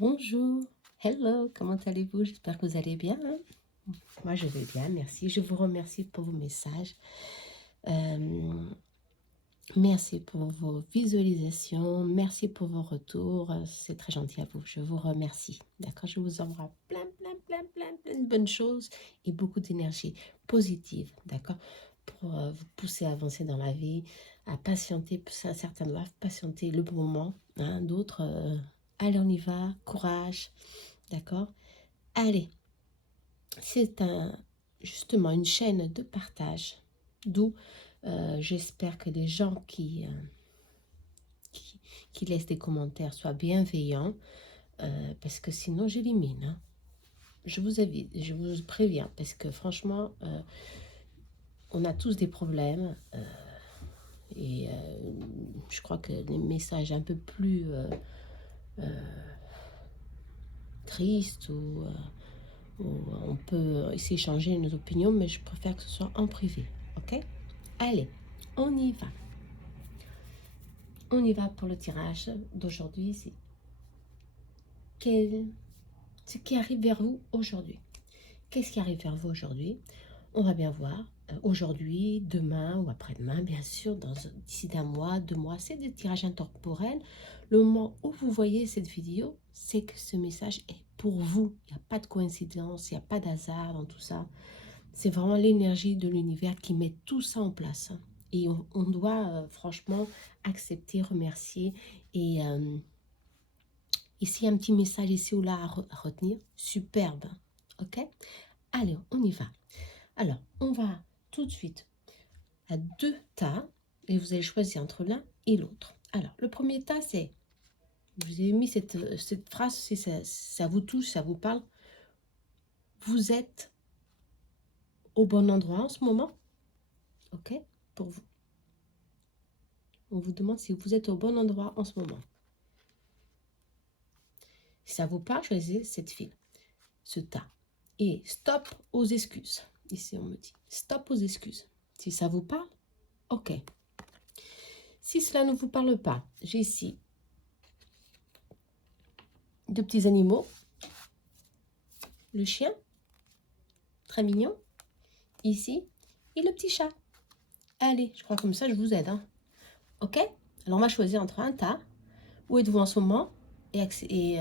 Bonjour, hello, comment allez-vous? J'espère que vous allez bien, hein. Moi, je vais bien, merci. Je vous remercie pour vos messages. Euh, Merci pour vos visualisations. Merci pour vos retours. C'est très gentil à vous. Je vous remercie. D'accord? Je vous envoie plein de bonnes choses et beaucoup d'énergie positive. D'accord? Pour vous pousser à avancer dans la vie, à patienter. Certains doivent patienter le bon moment, hein. D'autres, allez, on y va. Courage. D'accord? Allez, c'est justement une chaîne de partage, d'où j'espère que les gens qui, qui laissent des commentaires soient bienveillants, parce que sinon j'élimine, hein. Je vous invite, je vous préviens, parce que franchement, on a tous des problèmes, et je crois que les messages un peu plus tristes ou on peut essayer de changer nos opinions, mais je préfère que ce soit en privé, ok? Allez, on y va. On y va pour le tirage d'aujourd'hui. C'est ce qui arrive vers vous aujourd'hui. Qu'est-ce qui arrive vers vous aujourd'hui? On va bien voir. Aujourd'hui, demain ou après-demain, bien sûr, d'ici d'un mois, 2 mois. C'est des tirages intemporels. Le moment où vous voyez cette vidéo, c'est que ce message est pour vous. Il n'y a pas de coïncidence, il n'y a pas d'hasard dans tout ça. C'est vraiment l'énergie de l'univers qui met tout ça en place. Et on doit franchement accepter, remercier. Et ici, un petit message ici ou là à retenir. Superbe. Ok? Allez, on y va. Alors, on va tout de suite à 2 tas. Et vous allez choisir entre l'un et l'autre. Alors, le premier tas, c'est... Je vous ai mis cette phrase, si ça vous touche, ça vous parle. Vous êtes au bon endroit en ce moment. Ok? Pour vous. On vous demande si vous êtes au bon endroit en ce moment. Si ça vous parle, choisissez cette file, ce tas. Et stop aux excuses. Ici, on me dit stop aux excuses. Si ça vous parle, ok. Si cela ne vous parle pas, j'ai ici 2 petits animaux. Le chien, très mignon. Ici, et le petit chat. Allez, je crois comme ça, je vous aide, hein. Ok? Alors, on va choisir entre un tas. Où êtes-vous en ce moment? Et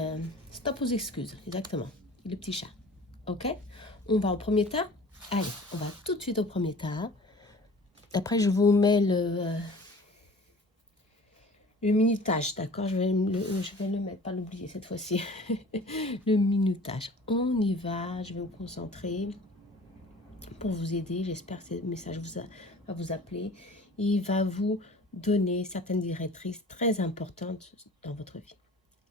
stop aux excuses, exactement. Et le petit chat. Ok? On va au premier tas. Allez, on va tout de suite au premier tas. Après, je vous mets le minutage, d'accord? Je vais le mettre, pas l'oublier cette fois-ci. Le minutage. On y va, je vais me concentrer pour vous aider. J'espère que ce message va vous appeler. Il va vous donner certaines directrices très importantes dans votre vie.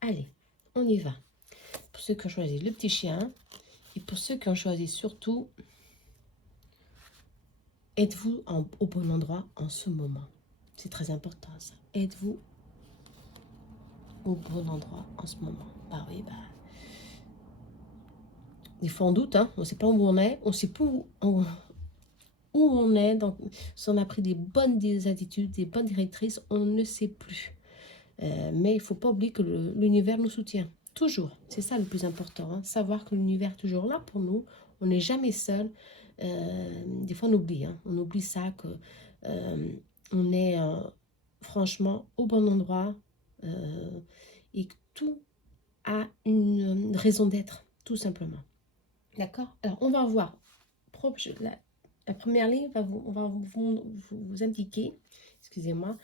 Allez, on y va. Pour ceux qui ont choisi le petit chien et pour ceux qui ont choisi surtout, êtes-vous au bon endroit en ce moment? C'est très important ça. Êtes-vous au bon endroit en ce moment? Bah oui, bah. Des fois on doute, hein. On ne sait pas où on est, on ne sait pas où on est. Donc, si on a pris des attitudes, des bonnes directrices, on ne sait plus. Mais il ne faut pas oublier que l'univers nous soutient. Toujours. C'est ça le plus important, hein. Savoir que l'univers est toujours là pour nous. On n'est jamais seul. Des fois, on oublie. Hein. On oublie ça, que on est franchement au bon endroit et que tout a une raison d'être, tout simplement. D'accord? Alors, on va voir. La première ligne, on va vous indiquer, excusez-moi,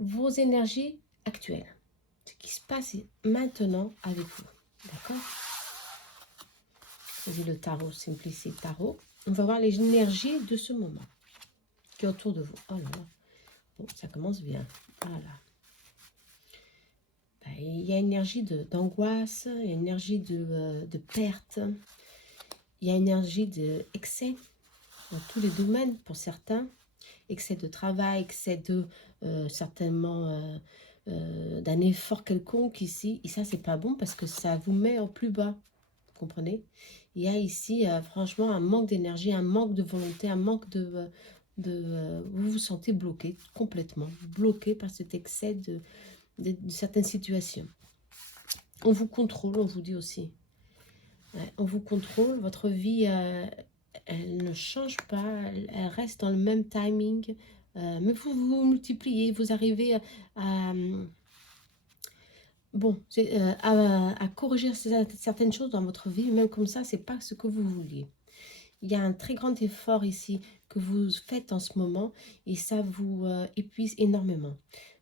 vos énergies actuelles. Ce qui se passe maintenant avec vous. D'accord? Choisissez le tarot, Simplicity Tarot. On va voir les énergies de ce moment qui est autour de vous. Oh là là. Bon, ça commence bien. Voilà. Ben, il y a une énergie d'angoisse, il y a une énergie de perte, il y a une énergie d'excès dans tous les domaines pour certains. Excès de travail, excès de certainement d'un effort quelconque ici. Et ça, c'est pas bon parce que ça vous met au plus bas. Vous comprenez? Il y a ici, franchement, un manque d'énergie, un manque de volonté, un manque vous vous sentez bloqué, complètement bloqué par cet excès de certaines situations. On vous contrôle, on vous dit aussi. Ouais, on vous contrôle, votre vie, elle ne change pas, elle reste dans le même timing. Mais vous multipliez, vous arrivez à, bon, à corriger certaines choses dans votre vie, même comme ça, c'est pas ce que vous vouliez. Il y a un très grand effort ici que vous faites en ce moment et ça vous épuise énormément.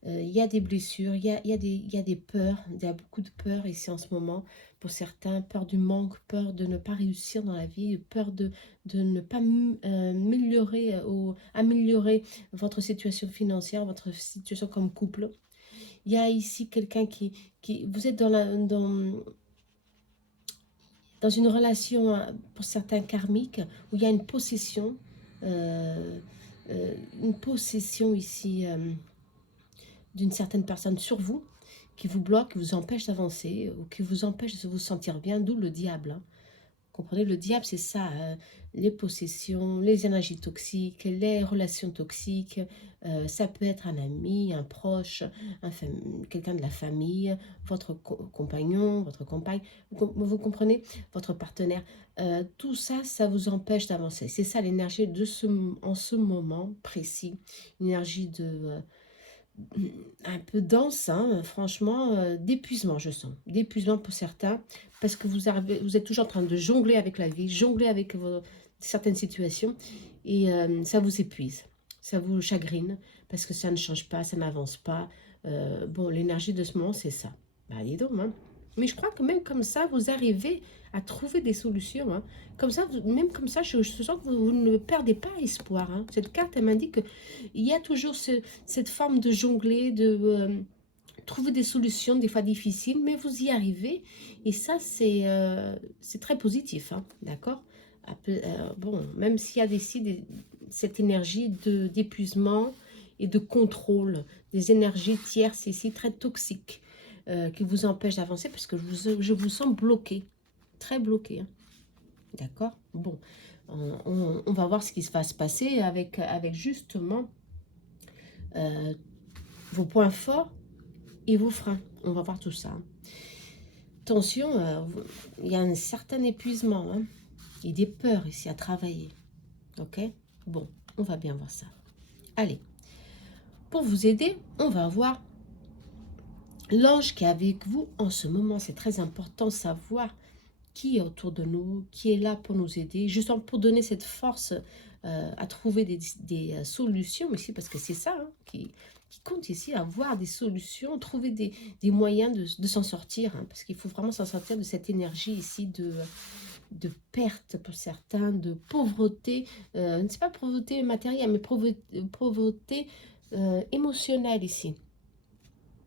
Il y a des blessures, il y a des peurs, il y a beaucoup de peurs ici en ce moment pour certains, peur du manque, peur de ne pas réussir dans la vie, peur de ne pas améliorer, améliorer votre situation financière, votre situation comme couple. Il y a ici quelqu'un vous êtes dans une relation, pour certains karmiques, où il y a euh, une possession ici d'une certaine personne sur vous, qui vous bloque, qui vous empêche d'avancer, ou qui vous empêche de vous sentir bien, d'où le diable. Hein. Comprenez, le diable, c'est ça, les possessions, les énergies toxiques, les relations toxiques. Ça peut être un ami, un proche, quelqu'un de la famille, votre compagnon, votre compagne. Vous comprenez, votre partenaire. Tout ça, ça vous empêche d'avancer. C'est ça l'énergie en ce moment précis. Une énergie un peu dense, hein, franchement, d'épuisement, je sens. D'épuisement pour certains, parce que vous êtes toujours en train de jongler avec la vie, jongler avec certaines situations, et ça vous épuise, ça vous chagrine, parce que ça ne change pas, ça n'avance pas. Bon, l'énergie de ce moment, c'est ça. Bah, dis donc, hein. Mais je crois que même comme ça, vous arrivez à trouver des solutions. Hein. Comme ça, même comme ça, je sens que vous ne perdez pas espoir. Hein. Cette carte, elle m'indique qu'il y a toujours cette forme de jongler, de trouver des solutions, des fois difficiles, mais vous y arrivez. Et ça, c'est très positif, hein, d'accord. Bon, même s'il y a cette énergie d'épuisement et de contrôle, des énergies tierces ici très toxiques qui vous empêchent d'avancer parce que je vous sens bloqué, très bloqué. Hein, d'accord. Bon, on va voir ce qui va se passer avec justement vos points forts et vos freins. On va voir tout ça. Attention, il y a un certain épuisement hein, et des peurs ici à travailler. Ok. Bon, on va bien voir ça. Allez, pour vous aider, on va voir l'ange qui est avec vous en ce moment. C'est très important de savoir qui est autour de nous, qui est là pour nous aider, justement pour donner cette force à trouver des solutions ici, parce que c'est ça hein, qui compte ici, avoir des solutions, trouver des moyens de s'en sortir, hein, parce qu'il faut vraiment s'en sortir de cette énergie ici de perte pour certains, de pauvreté, c'est pas pauvreté matérielle, mais pauvreté émotionnelle ici.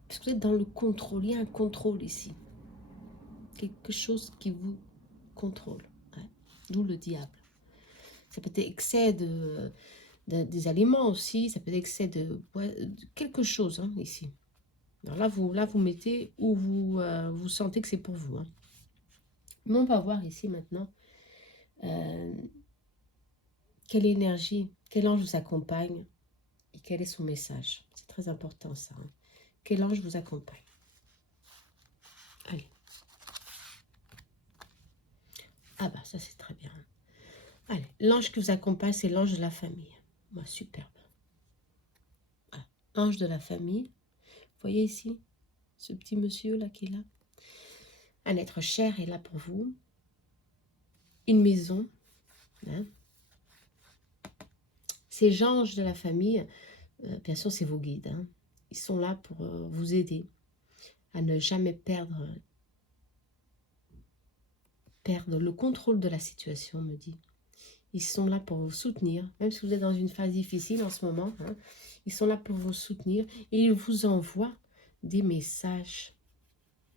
Parce que vous êtes dans le contrôle, il y a un contrôle ici. Quelque chose qui vous contrôle. Ouais. D'où le diable. Ça peut être excès des aliments aussi, ça peut être excès de quelque chose hein, ici. Alors là, vous mettez où vous sentez que c'est pour vous. Hein. Mais on va voir ici maintenant quelle énergie, quel ange vous accompagne et quel est son message. C'est très important ça. Hein. Quel ange vous accompagne. Allez. Ah bah ça c'est très bien. Allez, l'ange qui vous accompagne, c'est l'ange de la famille. Bah, superbe. Voilà. Ange de la famille. Vous voyez ici, ce petit monsieur là qui est là. Un être cher est là pour vous. Une maison. Hein. Ces anges de la famille, bien sûr, c'est vos guides. Hein. Ils sont là pour vous aider à ne jamais perdre le contrôle de la situation, me dit. Ils sont là pour vous soutenir, même si vous êtes dans une phase difficile en ce moment. Hein, ils sont là pour vous soutenir et ils vous envoient des messages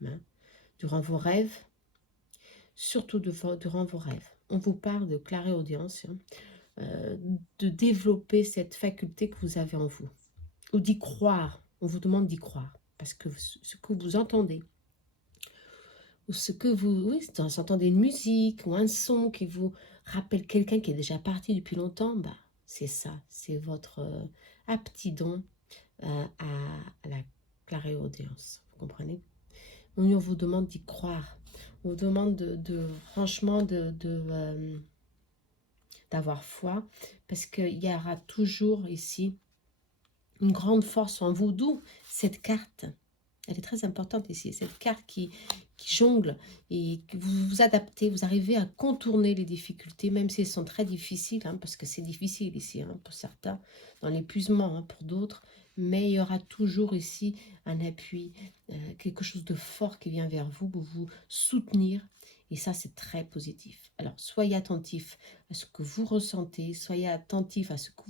hein, durant vos rêves, surtout durant vos rêves. On vous parle de clairaudience, hein, de développer cette faculté que vous avez en vous, ou d'y croire. On vous demande d'y croire, parce que ce que vous entendez, ou ce que vous entendez une musique ou un son qui vous rappelle quelqu'un qui est déjà parti depuis longtemps, bah, c'est ça, c'est votre aptidon à la clairaudience, vous comprenez? on vous demande d'y croire. On vous demande franchement d'avoir foi, parce qu'il y aura toujours ici une grande force en vous, d'où cette carte. Elle est très importante ici, cette carte qui jongle et que vous vous adaptez, vous arrivez à contourner les difficultés, même si elles sont très difficiles, hein, parce que c'est difficile ici, hein, pour certains, dans l'épuisement, hein, pour d'autres, mais il y aura toujours ici un appui, quelque chose de fort qui vient vers vous pour vous soutenir, et ça c'est très positif. Alors soyez attentif à ce que vous ressentez, soyez attentif à ce que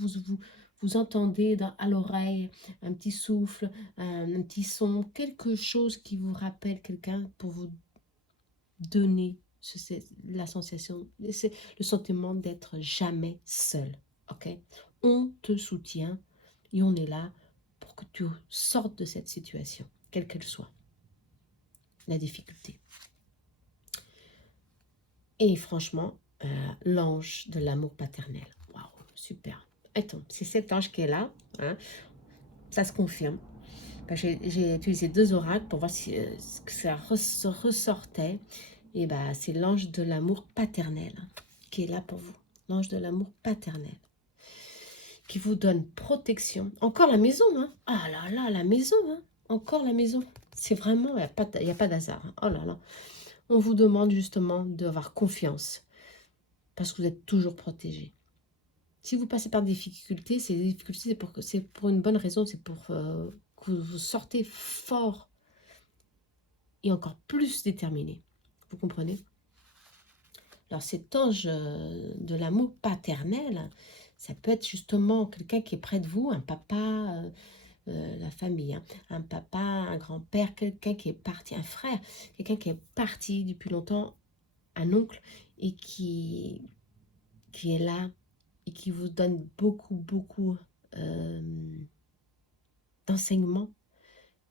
vous entendez à l'oreille, un petit souffle, un petit son, quelque chose qui vous rappelle quelqu'un pour vous donner la sensation, le sentiment d'être jamais seul. Ok? On te soutient et on est là pour que tu sortes de cette situation, quelle qu'elle soit, la difficulté. Et franchement, l'ange de l'amour paternel. Waouh, super. Attends, c'est cet ange qui est là, hein, ça se confirme. J'ai utilisé 2 oracles pour voir si ce que ça ressortait. Et bah, c'est l'ange de l'amour paternel, hein, qui est là pour vous. L'ange de l'amour paternel, qui vous donne protection. Encore la maison, hein. Ah là là, la maison, hein. Encore la maison. C'est vraiment, il n'y a pas d'hasard, hein. Oh là là. On vous demande justement d'avoir confiance, parce que vous êtes toujours protégé. Si vous passez par des difficultés, ces difficultés, c'est pour une bonne raison, c'est pour que vous sortez fort et encore plus déterminé. Vous comprenez? Alors cet ange de l'amour paternel, ça peut être justement quelqu'un qui est près de vous, un papa, la famille, hein, un papa, un grand-père, quelqu'un qui est parti, un frère, quelqu'un qui est parti depuis longtemps, un oncle, et qui est là et qui vous donne beaucoup d'enseignements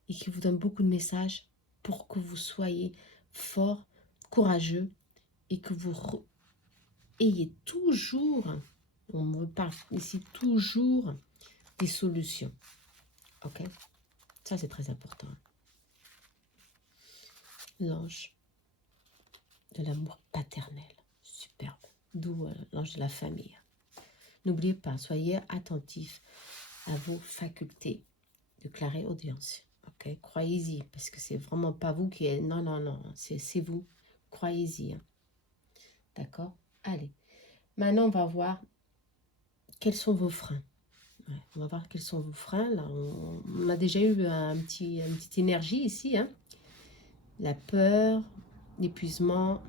et qui vous donne beaucoup de messages pour que vous soyez fort, courageux et que vous ayez toujours, on me parle ici toujours des solutions. Ok? Ça c'est très important. L'ange de l'amour paternel, superbe. D'où l'ange de la famille. N'oubliez pas, soyez attentifs à vos facultés de clairaudience. Ok, croyez-y, parce que c'est vraiment pas vous qui êtes. Non, non, non, c'est vous. Croyez-y. Hein. D'accord? Allez. Maintenant, on va voir quels sont vos freins. Ouais, on va voir quels sont vos freins. Là, on a déjà eu une petite énergie ici. Hein. La peur, l'épuisement,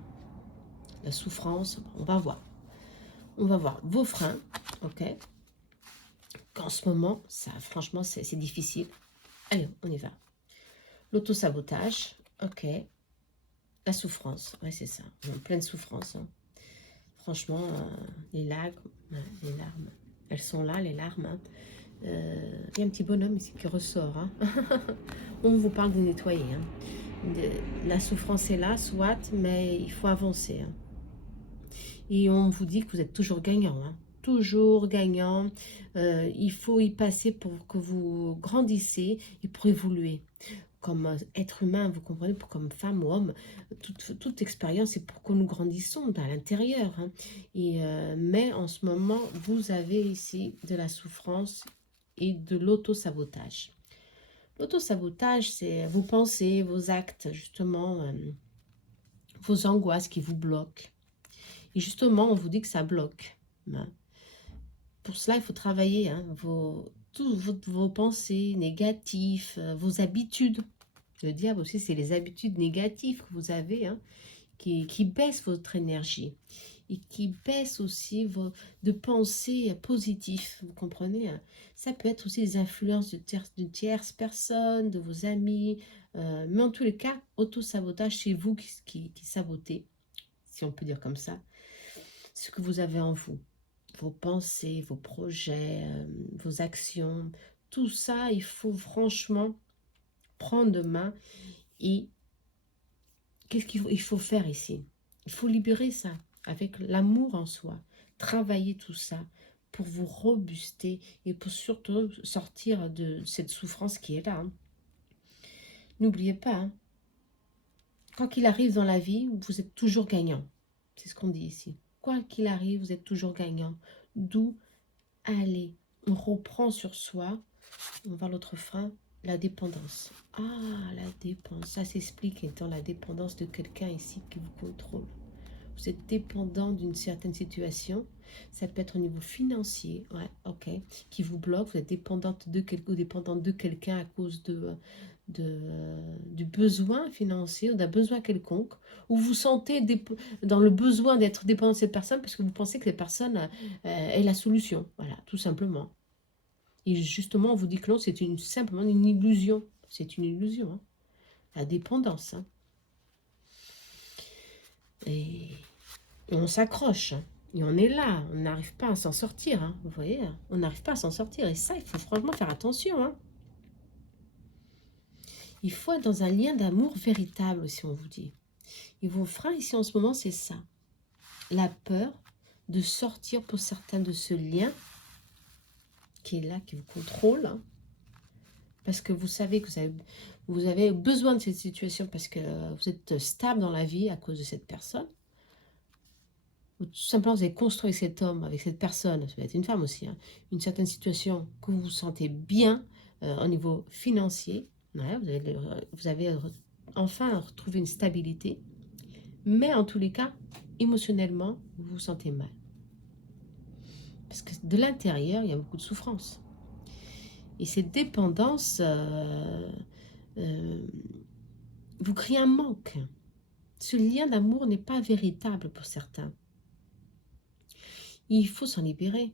la souffrance. On va voir. On va voir vos freins. Ok? Qu'en ce moment, ça, franchement, c'est difficile. Allez, on y va. L'autosabotage, ok. La souffrance, ouais, c'est ça. On est en pleine souffrance. Hein. Franchement, les larmes, elles sont là, les larmes. Hein. Il y a un petit bonhomme ici qui ressort. Hein. On vous parle de nettoyer. Hein. La souffrance est là, soit, mais il faut avancer. Hein. Et on vous dit que vous êtes toujours gagnant. Hein. Toujours gagnant. Il faut y passer pour que vous grandissez et pour évoluer. Comme être humain, vous comprenez, comme femme ou homme, toute expérience, c'est pour que nous grandissons à l'intérieur. Hein. Mais en ce moment, vous avez ici de la souffrance et de l'auto-sabotage. L'auto-sabotage, c'est vos pensées, vos actes, justement, vos angoisses qui vous bloquent. Et justement, on vous dit que ça bloque. Hein. Pour cela, il faut travailler hein, toutes vos pensées négatives, vos habitudes. Le diable aussi, c'est les habitudes négatives que vous avez hein, qui baissent votre énergie et qui baissent aussi de pensées positives. Vous comprenez hein. Ça peut être aussi les influences d'une tierce personne, de vos amis. Mais en tous les cas, auto-sabotage, c'est vous qui sabotez, si on peut dire comme ça, ce que vous avez en vous. Vos pensées, vos projets, vos actions, tout ça, il faut franchement prendre main et qu'est-ce qu'il faut faire ici? Il faut libérer ça avec l'amour en soi, travailler tout ça pour vous robuster et pour surtout sortir de cette souffrance qui est là. Hein. N'oubliez pas, hein, Quoi qu'il arrive dans la vie, vous êtes toujours gagnant. C'est ce qu'on dit ici. Quoi qu'il arrive, vous êtes toujours gagnant. D'où, allez, on reprend sur soi, on va à l'autre frein, la dépendance. Ah, la dépendance, ça s'explique étant la dépendance de quelqu'un ici qui vous contrôle. Vous êtes dépendant d'une certaine situation. Ça peut être au niveau financier, ouais, ok, qui vous bloque. Vous êtes dépendante de quelqu'un ou dépendante de quelqu'un à cause du besoin financier ou d'un besoin quelconque. Ou vous sentez dans le besoin d'être dépendant de cette personne parce que vous pensez que cette personne est la solution. Voilà, tout simplement. Et justement, on vous dit que non, c'est simplement une illusion. C'est une illusion, hein. La dépendance, hein. Et on s'accroche, hein. Et on est là, on n'arrive pas à s'en sortir, hein. Vous voyez, hein. On n'arrive pas à s'en sortir. Et ça, il faut franchement faire attention, hein. Il faut être dans un lien d'amour véritable, si on vous dit. Et vos freins ici en ce moment, c'est ça. La peur de sortir pour certains de ce lien qui est là, qui vous contrôle, hein. Parce que vous savez que vous avez besoin de cette situation parce que vous êtes stable dans la vie à cause de cette personne. Ou tout simplement, vous avez construit cet homme avec cette personne, ça peut être une femme aussi, hein, une certaine situation que vous vous sentez bien au niveau financier. Ouais, vous avez enfin retrouvé une stabilité. Mais en tous les cas, émotionnellement, vous vous sentez mal. Parce que de l'intérieur, il y a beaucoup de souffrance. Et cette dépendance vous crée un manque. Ce lien d'amour n'est pas véritable pour certains. Il faut s'en libérer.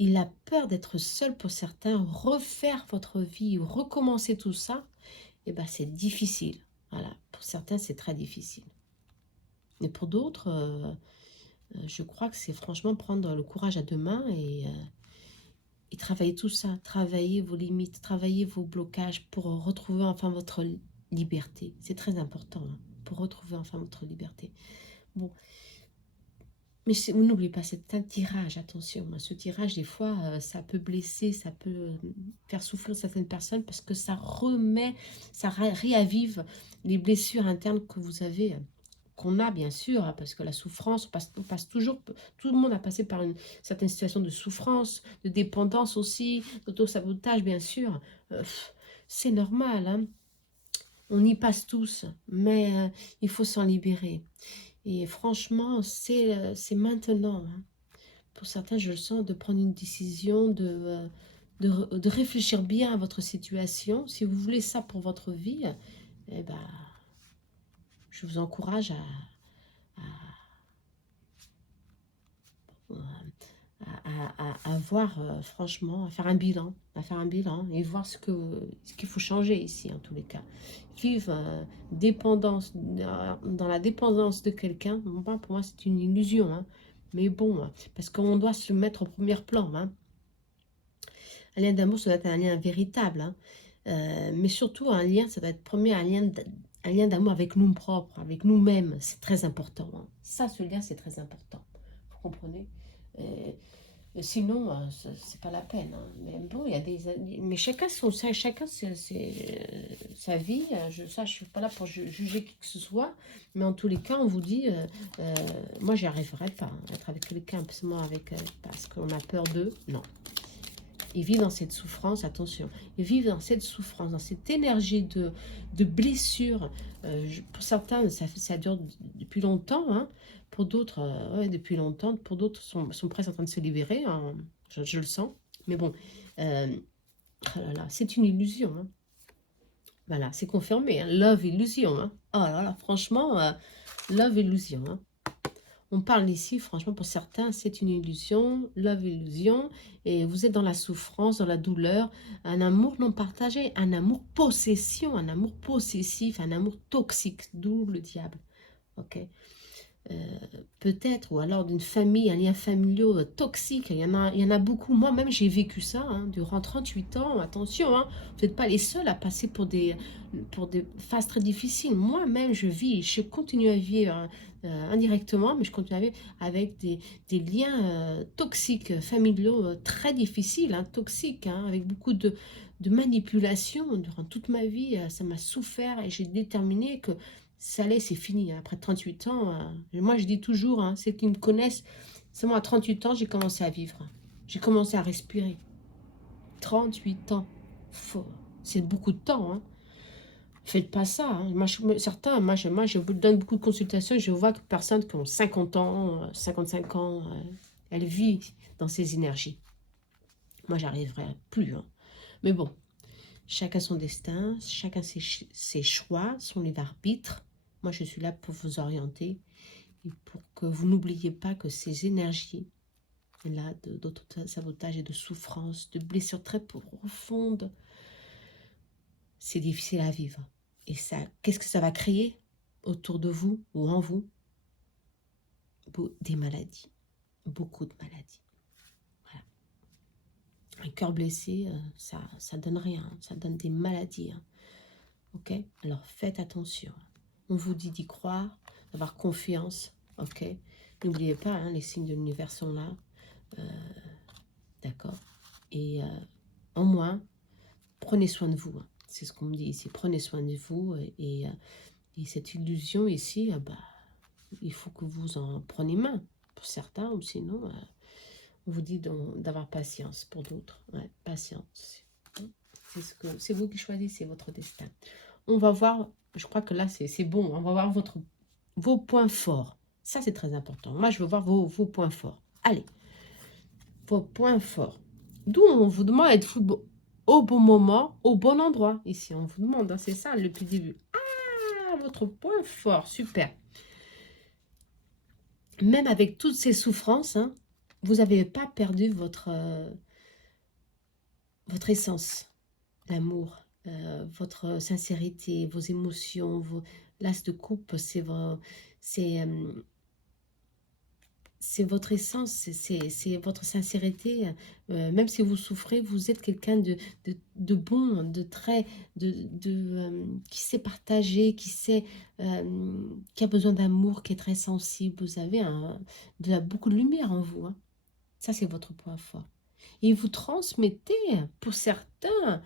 Il a peur d'être seul pour certains. Refaire votre vie, recommencer tout ça, eh ben, c'est difficile. Voilà. Pour certains, c'est très difficile. Mais pour d'autres, je crois que c'est franchement prendre le courage à deux mains et travailler tout ça. Travailler vos limites, travailler vos blocages pour retrouver enfin votre liberté. C'est très important, hein, pour retrouver enfin votre liberté. Bon. Mais vous n'oubliez pas, c'est un tirage, attention. Ce tirage, des fois, ça peut blesser, ça peut faire souffrir certaines personnes parce que ça remet, ça réavive les blessures internes que vous avez, qu'on a bien sûr, hein, parce que la souffrance, on passe toujours, tout le monde a passé par une certaine situation de souffrance, de dépendance aussi, d'auto-sabotage bien sûr. C'est normal, hein. On y passe tous, mais il faut s'en libérer. Et franchement, c'est maintenant, hein. Pour certains, je le sens, de prendre une décision, de réfléchir bien à votre situation. Si vous voulez ça pour votre vie, eh ben, je vous encourage à voir, franchement, à faire un bilan et voir ce qu'il faut changer ici, en tous les cas. Vivre dépendance, dans la dépendance de quelqu'un, pour moi, c'est une illusion, hein. Mais bon, parce qu'on doit se mettre au premier plan, hein. Un lien d'amour, ça doit être un lien véritable, hein. Mais surtout, un lien, ça doit être premier, un lien d'amour avec nous propres, avec nous-mêmes. C'est très important, hein. Ça, ce lien, c'est très important. Vous comprenez? Sinon, c'est pas la peine, hein. Mais bon, il y a mais chacun sa vie. Je suis pas là pour juger qui que ce soit. Mais en tous les cas, on vous dit, moi, j'y arriverai pas, hein, être avec quelqu'un seulement parce qu'on a peur d'eux. Non. Ils vivent dans cette souffrance, attention. Ils vivent dans cette souffrance, dans cette énergie de blessure. Pour certains, ça dure depuis longtemps, hein. Pour d'autres, ouais, depuis longtemps. Pour d'autres, sont presque en train de se libérer, hein. Je le sens. Mais bon, oh là là, c'est une illusion, hein. Voilà, c'est confirmé, hein. Love, illusion, hein. Oh là là, franchement, love, illusion, hein. On parle ici, franchement, pour certains, c'est une illusion, love, illusion, et vous êtes dans la souffrance, dans la douleur, un amour non partagé, un amour possession, un amour possessif, un amour toxique, d'où le diable, ok. Peut-être, ou alors d'une famille, un lien familial toxique, il y en a beaucoup. Moi-même, j'ai vécu ça, hein, durant 38 ans. Attention, hein, vous n'êtes pas les seuls à passer pour des phases très difficiles. Moi-même, je continue à vivre, hein, indirectement, mais je continue à vivre avec des liens toxiques, familiaux, très difficiles, hein, toxiques, hein, avec beaucoup de manipulation durant toute ma vie. Ça m'a souffert et j'ai déterminé que ça l'est, c'est fini. Après 38 ans, moi je dis toujours, hein, ceux qui me connaissent, c'est moi à 38 ans, j'ai commencé à vivre. J'ai commencé à respirer. 38 ans. C'est beaucoup de temps. Hein. Faites pas ça. Hein. Certains, moi, je vous donne beaucoup de consultations. Je vois que personnes qui ont 50 ans, 55 ans, elles vivent dans ces énergies. Moi, j'arriverai plus. Hein. Mais bon, chacun son destin, chacun ses choix, son libre arbitre. Moi, je suis là pour vous orienter et pour que vous n'oubliez pas que ces énergies-là, d'auto-sabotage et de souffrance, de blessures très profondes, c'est difficile à vivre. Et ça, qu'est-ce que ça va créer autour de vous ou en vous? Des maladies, beaucoup de maladies. Voilà. Un cœur blessé, ça donne rien, ça donne des maladies. Hein. Ok? Alors faites attention. On vous dit d'y croire, d'avoir confiance. Ok? N'oubliez pas, hein, les signes de l'univers sont là. D'accord? Et en moins, prenez soin de vous. Hein. C'est ce qu'on me dit ici. Prenez soin de vous. Et cette illusion ici, il faut que vous en preniez main. Pour certains, ou sinon, on vous dit d'avoir patience. Pour d'autres, ouais, patience. C'est vous qui choisissez votre destin. On va voir, je crois que là, c'est bon. On va voir vos points forts. Ça, c'est très important. Moi, je veux voir vos points forts. Allez, vos points forts. D'où on vous demande d'être au bon moment, au bon endroit. Ici, on vous demande, hein, c'est ça depuis le début. Ah, votre point fort, super. Même avec toutes ces souffrances, hein, vous n'avez pas perdu votre essence, l'amour, votre sincérité, vos émotions, l'as de coupe, c'est votre essence, c'est votre sincérité. Même si vous souffrez, vous êtes quelqu'un de bon, de très, qui sait partager, qui a besoin d'amour, qui est très sensible. Vous avez beaucoup de lumière en vous. Hein. Ça, c'est votre point fort. Et vous transmettez, pour certains,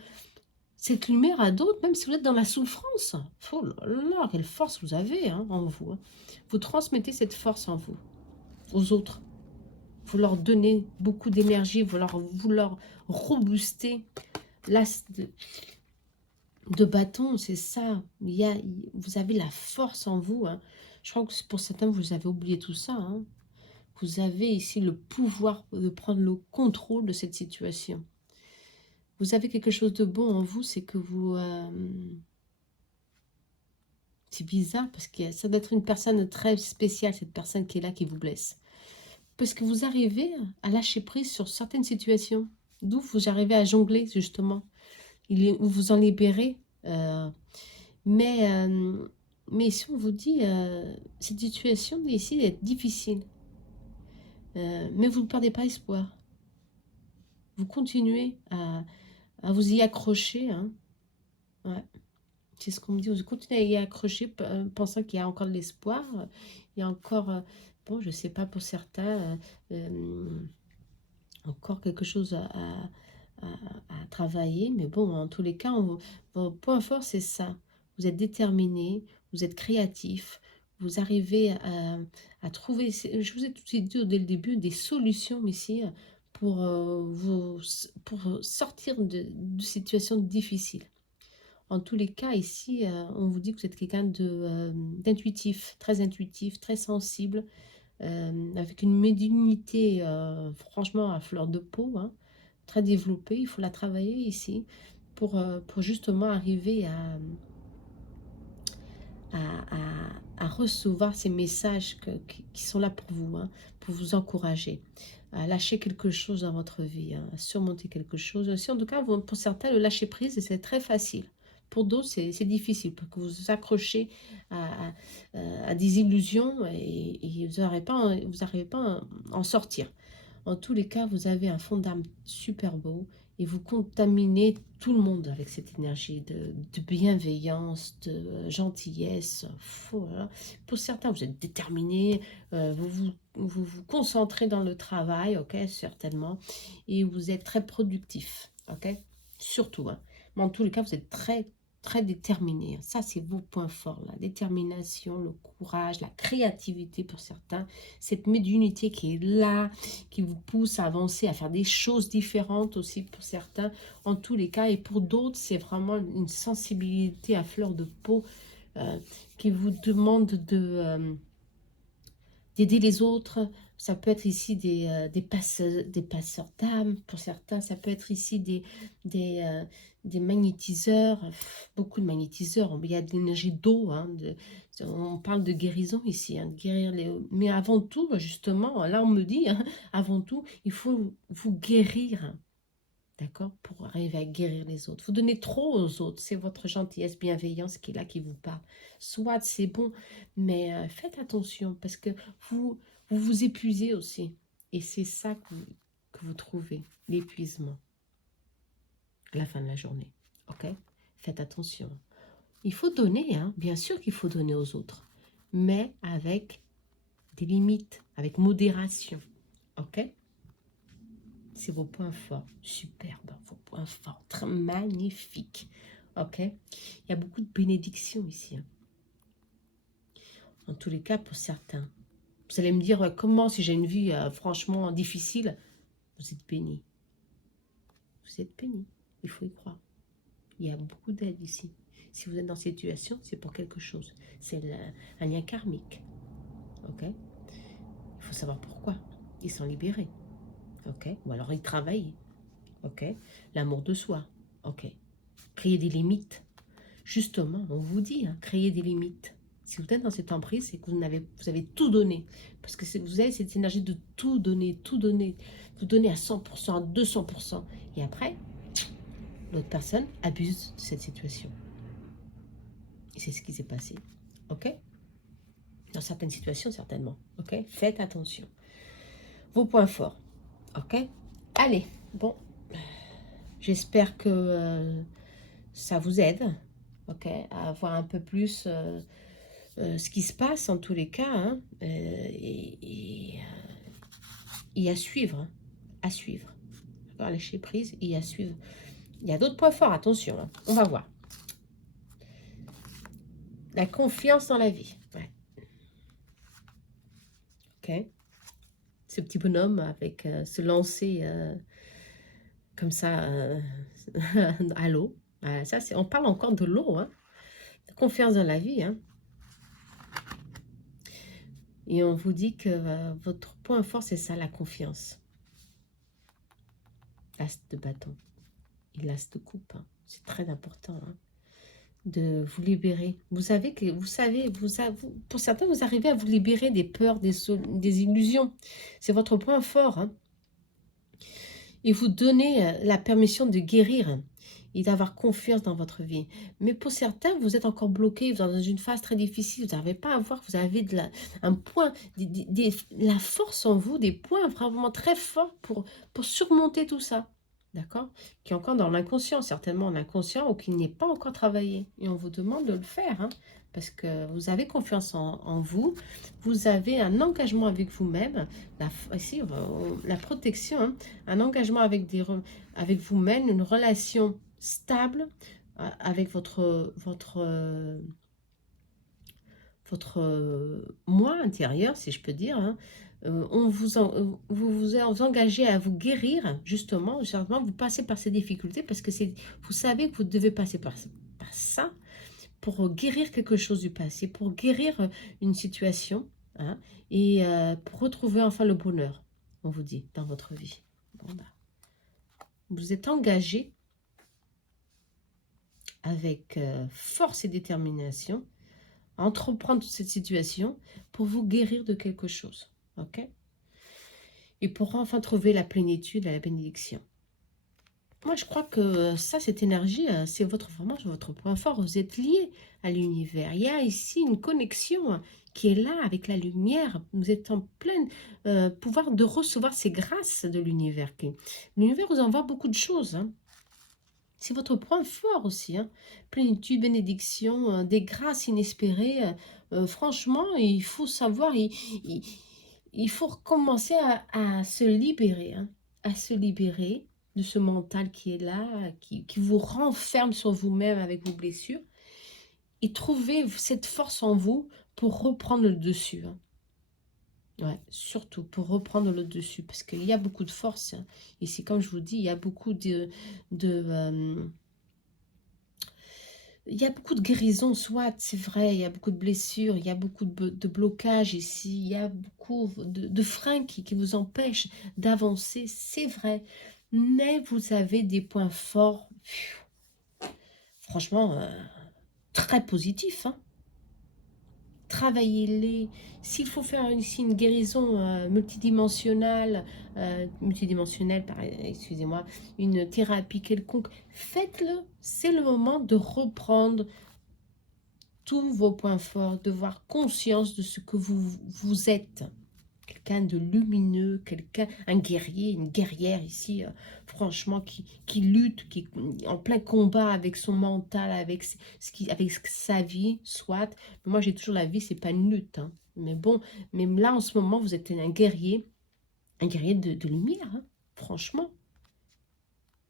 cette lumière à d'autres, même si vous êtes dans la souffrance. Oh là là, quelle force vous avez hein, en vous. Hein. Vous transmettez cette force en vous, aux autres. Vous leur donnez beaucoup d'énergie, vous leur robustez. L'as de bâton, c'est ça. Vous avez la force en vous. Hein. Je crois que pour certains, vous avez oublié tout ça. Hein. Vous avez ici le pouvoir de prendre le contrôle de cette situation. Vous avez quelque chose de bon en vous, c'est que vous... c'est bizarre parce que ça doit être une personne très spéciale, cette personne qui est là, qui vous blesse. Parce que vous arrivez à lâcher prise sur certaines situations. D'où vous arrivez à jongler, justement. Vous vous en libérez. Mais si on vous dit, cette situation ici est difficile. Mais vous ne perdez pas espoir. Vous continuez à vous y accrocher. Hein. Ouais. C'est ce qu'on me dit. Vous continuez à y accrocher, pensant qu'il y a encore de l'espoir. Il y a encore, bon, je ne sais pas pour certains, encore quelque chose à travailler. Mais bon, en tous les cas, votre point fort, c'est ça. Vous êtes déterminé, vous êtes créatif, vous arrivez à trouver, je vous ai tout dit dès le début, des solutions ici pour sortir de situations difficiles. En tous les cas, ici, on vous dit que vous êtes quelqu'un d'intuitif, très sensible, avec une médiumnité, franchement, à fleur de peau, hein, très développée. Il faut la travailler ici pour justement arriver à recevoir ces messages qui sont là pour vous, hein, pour vous encourager à lâcher quelque chose dans votre vie, hein, à surmonter quelque chose. Si en tout cas, pour certains, le lâcher prise, c'est très facile. Pour d'autres, c'est difficile, parce que vous vous accrochez à des illusions et vous n'arrivez pas à en sortir. En tous les cas, vous avez un fond d'âme super beau et vous contaminez tout le monde avec cette énergie de bienveillance, de gentillesse. Voilà. Pour certains, vous êtes déterminés, vous concentrez dans le travail, ok, certainement, et vous êtes très productif, ok, surtout. Hein. Mais en tous les cas, vous êtes très très déterminé. Ça, c'est vos points forts. La détermination, le courage, la créativité pour certains. Cette médiumnité qui est là, qui vous pousse à avancer, à faire des choses différentes aussi pour certains. En tous les cas, et pour d'autres, c'est vraiment une sensibilité à fleur de peau qui vous demande d'aider les autres. Ça peut être ici des passeurs d'âme. Pour certains, ça peut être ici des magnétiseurs. Beaucoup de magnétiseurs. Il y a de l'énergie d'eau. Hein, on parle de guérison ici. Hein, de guérir mais avant tout, justement, là on me dit, hein, avant tout, il faut vous guérir. D'accord? Pour arriver à guérir les autres. Vous donnez trop aux autres. C'est votre gentillesse, bienveillance qui est là, qui vous parle. Soit c'est bon, mais faites attention parce que vous épuisez aussi. Et c'est ça que vous trouvez, l'épuisement, à la fin de la journée. Ok? Faites attention. Il faut donner, hein? Bien sûr qu'il faut donner aux autres, mais avec des limites, avec modération. Ok? C'est vos points forts. Superbe, vos points forts. Très magnifiques. Ok? Il y a beaucoup de bénédictions ici. Hein. En tous les cas, pour certains. Vous allez me dire, comment, si j'ai une vie franchement difficile, vous êtes béni. Vous êtes béni. Il faut y croire. Il y a beaucoup d'aide ici. Si vous êtes dans cette situation, c'est pour quelque chose. C'est un lien karmique. Ok? Il faut savoir pourquoi. Ils sont libérés. Ok? Ou alors ils travaillent. Ok? L'amour de soi. Ok? Créer des limites. Justement, on vous dit, hein, créer des limites. Si vous êtes dans cette emprise, c'est que vous avez tout donné. Parce que vous avez cette énergie de tout donner, tout donner. Vous donnez à 100%, à 200%. Et après, l'autre personne abuse de cette situation. Et c'est ce qui s'est passé. Ok? Dans certaines situations, certainement. Ok? Faites attention. Vos points forts. Ok? Allez, bon. J'espère que ça vous aide. Ok? À avoir un peu plus... ce qui se passe en tous les cas, hein, et à suivre, hein, à suivre. Alors, lâcher prise et à suivre. Il y a d'autres points forts, attention, hein, on va voir. La confiance dans la vie. Ouais. Ok. Ce petit bonhomme avec se lancer comme ça à l'eau. Ça, on parle encore de l'eau. Hein. Confiance dans la vie. Hein. Et on vous dit que votre point fort, c'est ça, la confiance. L'as de bâton. Et l'as de coupe. Hein. C'est très important. Hein. De vous libérer. Vous savez que pour certains, vous arrivez à vous libérer des peurs, des illusions. C'est votre point fort. Hein. Et vous donnez la permission de guérir et d'avoir confiance dans votre vie. Mais pour certains, vous êtes encore bloqué, vous êtes dans une phase très difficile, vous n'arrivez pas à voir, vous avez un point, la force en vous, des points vraiment très forts pour surmonter tout ça. D'accord? Qui est encore dans l'inconscient, certainement l'inconscient, ou qui n'est pas encore travaillé. Et on vous demande de le faire, hein, parce que vous avez confiance en vous, vous avez un engagement avec vous-même, la protection, hein, un engagement avec vous-même, une relation stable avec votre moi intérieur, si je peux dire, hein. Vous engagez à vous guérir, justement, vous passez par ces difficultés parce que vous savez que vous devez passer par ça pour guérir quelque chose du passé, pour guérir une situation, hein, et pour retrouver enfin le bonheur, on vous dit, dans votre vie. Bon, bah, vous êtes engagé avec force et détermination à entreprendre toute cette situation pour vous guérir de quelque chose. Ok? Et pour enfin trouver la plénitude et la bénédiction. Moi, je crois que ça, cette énergie, c'est vraiment votre point fort. Vous êtes lié à l'univers. Il y a ici une connexion qui est là avec la lumière. Vous êtes en plein pouvoir de recevoir ces grâces de l'univers. L'univers vous envoie beaucoup de choses. Hein. C'est votre point fort aussi. Hein. Plénitude, bénédiction, des grâces inespérées. Franchement, il faut savoir, il faut commencer à se libérer. Hein, à se libérer de ce mental qui est là, qui vous renferme sur vous-même avec vos blessures. Et trouvez cette force en vous pour reprendre le dessus, hein. Ouais, surtout pour reprendre le dessus, parce qu'il y a beaucoup de force, hein. Ici, comme je vous dis, il y a beaucoup de, il y a beaucoup de guérison, soit, c'est vrai, il y a beaucoup de blessures, il y a beaucoup de blocages ici, il y a beaucoup de freins qui vous empêchent d'avancer, c'est vrai. Mais vous avez des points forts, franchement, très positifs, hein. Travaillez-les. S'il faut faire ici une guérison multidimensionnelle, excusez-moi, une thérapie quelconque, faites-le. C'est le moment de reprendre tous vos points forts, de voir conscience de ce que vous êtes. Quelqu'un de lumineux, un guerrier, une guerrière ici, franchement, qui lutte, qui est en plein combat avec son mental, avec sa vie, soit. Mais moi, j'ai toujours la vie, c'est pas une lutte, hein. Mais bon, même là, en ce moment, vous êtes un guerrier de lumière, hein, franchement.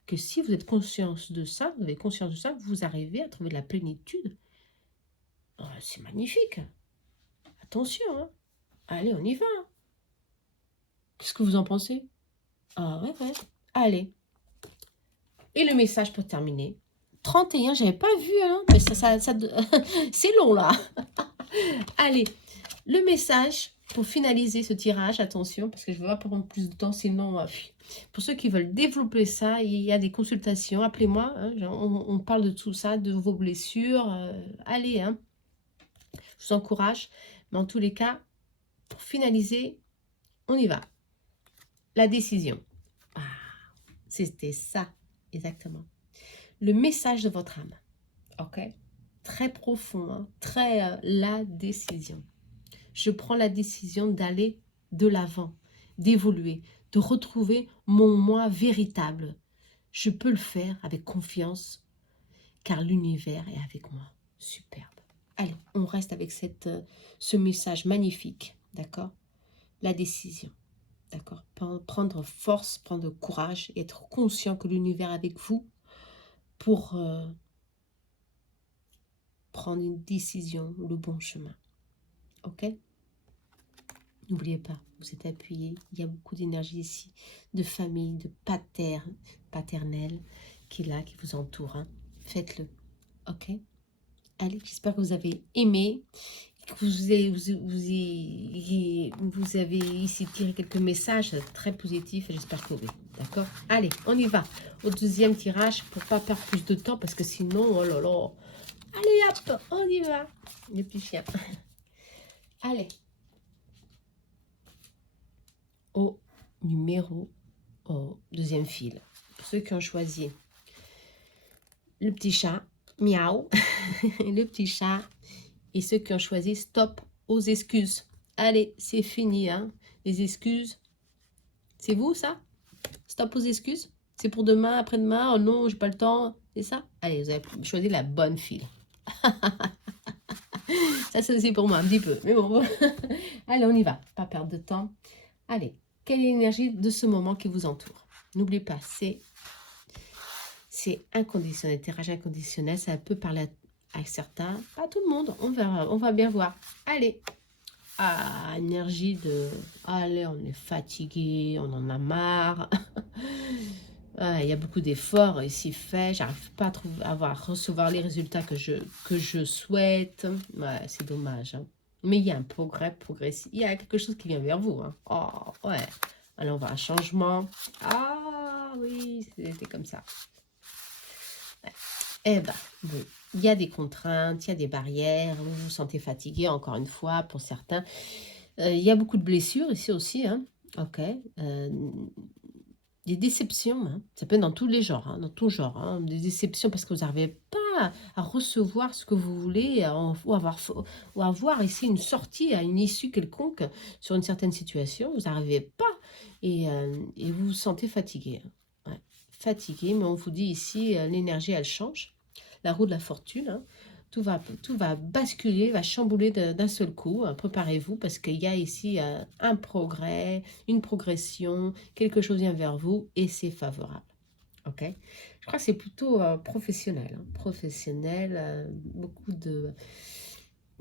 Que si vous êtes conscience de ça, vous avez conscience de ça, vous arrivez à trouver de la plénitude. Oh, c'est magnifique. Attention, hein. Allez, on y va. Qu'est-ce que vous en pensez? Ah ouais, ouais. Allez. Et le message pour terminer. 31, j'avais pas vu, hein, mais c'est long là. Allez, le message pour finaliser ce tirage, attention, parce que je ne veux pas prendre plus de temps, sinon, pour ceux qui veulent développer ça, il y a des consultations, appelez-moi, hein, on parle de tout ça, de vos blessures, allez, hein, je vous encourage, mais en tous les cas, pour finaliser, on y va. La décision. Ah, c'était ça, exactement. Le message de votre âme, ok? Très profond, hein? Très la décision. Je prends la décision d'aller de l'avant, d'évoluer, de retrouver mon moi véritable. Je peux le faire avec confiance, car l'univers est avec moi. Superbe. Allez, on reste avec ce message magnifique, d'accord? La décision, d'accord? Prendre force, prendre courage, et être conscient que l'univers est avec vous pour prendre une décision, le bon chemin. Ok? N'oubliez pas, vous êtes appuyé. Il y a beaucoup d'énergie ici, de famille, de paternelle qui est là, qui vous entoure, hein. Faites-le. Ok? Allez, j'espère que vous avez aimé, que vous avez ici tiré quelques messages très positifs. J'espère que oui. D'accord? Allez, on y va. Au deuxième tirage, pour ne pas perdre plus de temps, parce que sinon, oh là là. Allez hop, on y va. Le petit chien. Allez. Au deuxième fil. Pour ceux qui ont choisi le petit chat, miaou, le petit chat, et ceux qui ont choisi stop aux excuses. Allez, c'est fini, hein. Les excuses, c'est vous ça? Stop aux excuses? C'est pour demain, après-demain? Oh non, j'ai pas le temps. C'est ça? Allez, vous avez choisi la bonne file. Ça, c'est pour moi un petit peu. Mais bon, allez, on y va. Pas perdre de temps. Allez, quelle est l'énergie de ce moment qui vous entoure? N'oubliez pas, c'est inconditionnel, tirage inconditionnel. Ça peut parler à certains, pas tout le monde. On va bien voir. Allez, énergie de... Allez, on est fatigué, on en a marre. Il y a beaucoup d'efforts ici faits. J'arrive pas à recevoir les résultats que je souhaite. Ouais, c'est dommage, hein. Mais il y a un progressif. Il y a quelque chose qui vient vers vous, hein. Oh, ouais. Alors, on va un changement. Ah, oui, c'était comme ça. Ouais. Eh ben, oui. Il y a des contraintes, il y a des barrières. Vous vous sentez fatigué, encore une fois, pour certains. Il y a beaucoup de blessures ici aussi, hein. Ok. Des déceptions, hein. Ça peut être dans tous les genres, hein, dans tout genre, hein. Des déceptions parce que vous n'arrivez pas à recevoir ce que vous voulez, ou avoir ici une sortie, à une issue quelconque sur une certaine situation. Vous n'arrivez pas et vous vous sentez fatigué, hein. Ouais. Fatigué, mais on vous dit ici, l'énergie, elle change. La roue de la fortune, hein. Tout va basculer, va chambouler d'un seul coup. Préparez-vous parce qu'il y a ici un progrès, une progression, quelque chose vient vers vous et c'est favorable. ok? Je crois que c'est plutôt professionnel, hein, professionnel, beaucoup de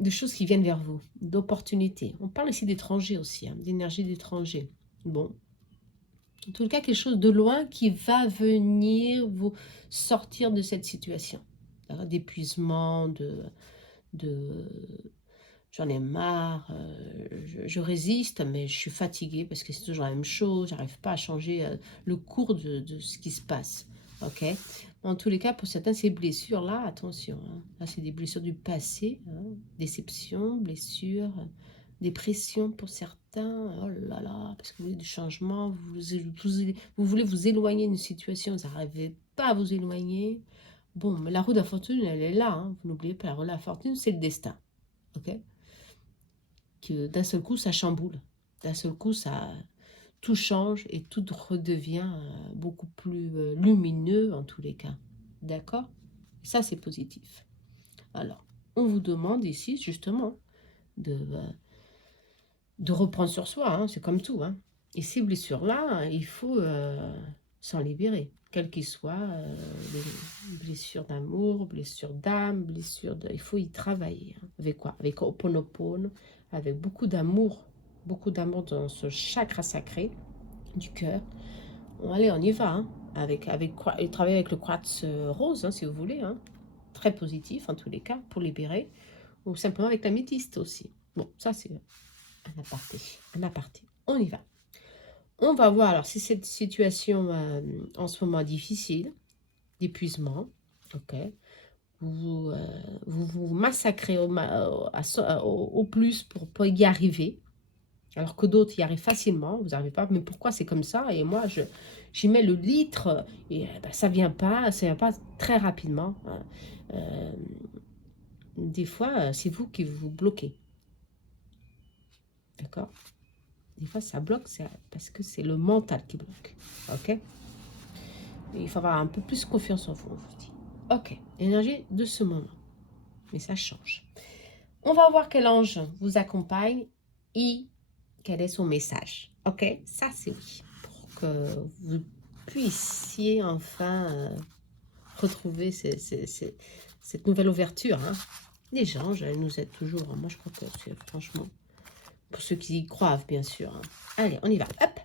choses qui viennent vers vous, d'opportunités. On parle ici d'étrangers aussi, hein, d'énergie d'étranger. Bon, en tout cas, quelque chose de loin qui va venir vous sortir de cette situation, d'épuisement, de j'en ai marre, je résiste, mais je suis fatiguée parce que c'est toujours la même chose, j'arrive pas à changer le cours de ce qui se passe. Ok. En tous les cas, pour certains, ces blessures-là, attention, hein, là, c'est des blessures du passé, hein, déception, blessures, dépression pour certains, oh là là, parce que vous voulez du changement, vous voulez vous éloigner d'une situation, vous n'arrivez pas à vous éloigner. Bon, mais la roue de la fortune, elle est là, hein, vous n'oubliez pas, la roue de la fortune, c'est le destin. Ok, que d'un seul coup, ça chamboule. D'un seul coup, ça tout change et tout redevient beaucoup plus lumineux en tous les cas. D'accord? Ça, c'est positif. Alors, on vous demande ici, justement, de reprendre sur soi. Hein, c'est comme tout. Hein. Et ces blessures-là, il faut s'en libérer. Quelles qu'ils soient, les blessures d'amour, blessures d'âme, blessures de... Il faut y travailler. Hein. Avec quoi? Avec Ho'oponopono, avec beaucoup d'amour dans ce chakra sacré du cœur. Bon, allez, on y va. Hein. Et travailler avec le quartz rose, hein, si vous voulez. Hein. Très positif, en tous les cas, pour libérer. Ou simplement avec l'améthyste aussi. Bon, ça, c'est un aparté. Un aparté. On y va. On va voir, alors, si cette situation en ce moment difficile, d'épuisement, ok, vous massacrez au plus pour y arriver, alors que d'autres y arrivent facilement, vous n'arrivez pas, mais pourquoi c'est comme ça? Et moi, j'y mets le litre, et ben, ça vient pas très rapidement. Hein. Euh, des fois, c'est vous qui vous bloquez, d'accord? Des fois, ça bloque, c'est parce que c'est le mental qui bloque, ok? Il faut avoir un peu plus confiance en vous, on vous dit. Ok, énergie de ce moment, mais ça change. On va voir quel ange vous accompagne et quel est son message. Ok, ça c'est oui, pour que vous puissiez enfin retrouver cette nouvelle ouverture. Hein. Les anges, elles nous aident toujours. Hein. Moi, je crois que c'est franchement, pour ceux qui y croient, bien sûr. Hein. Allez, on y va. Hop.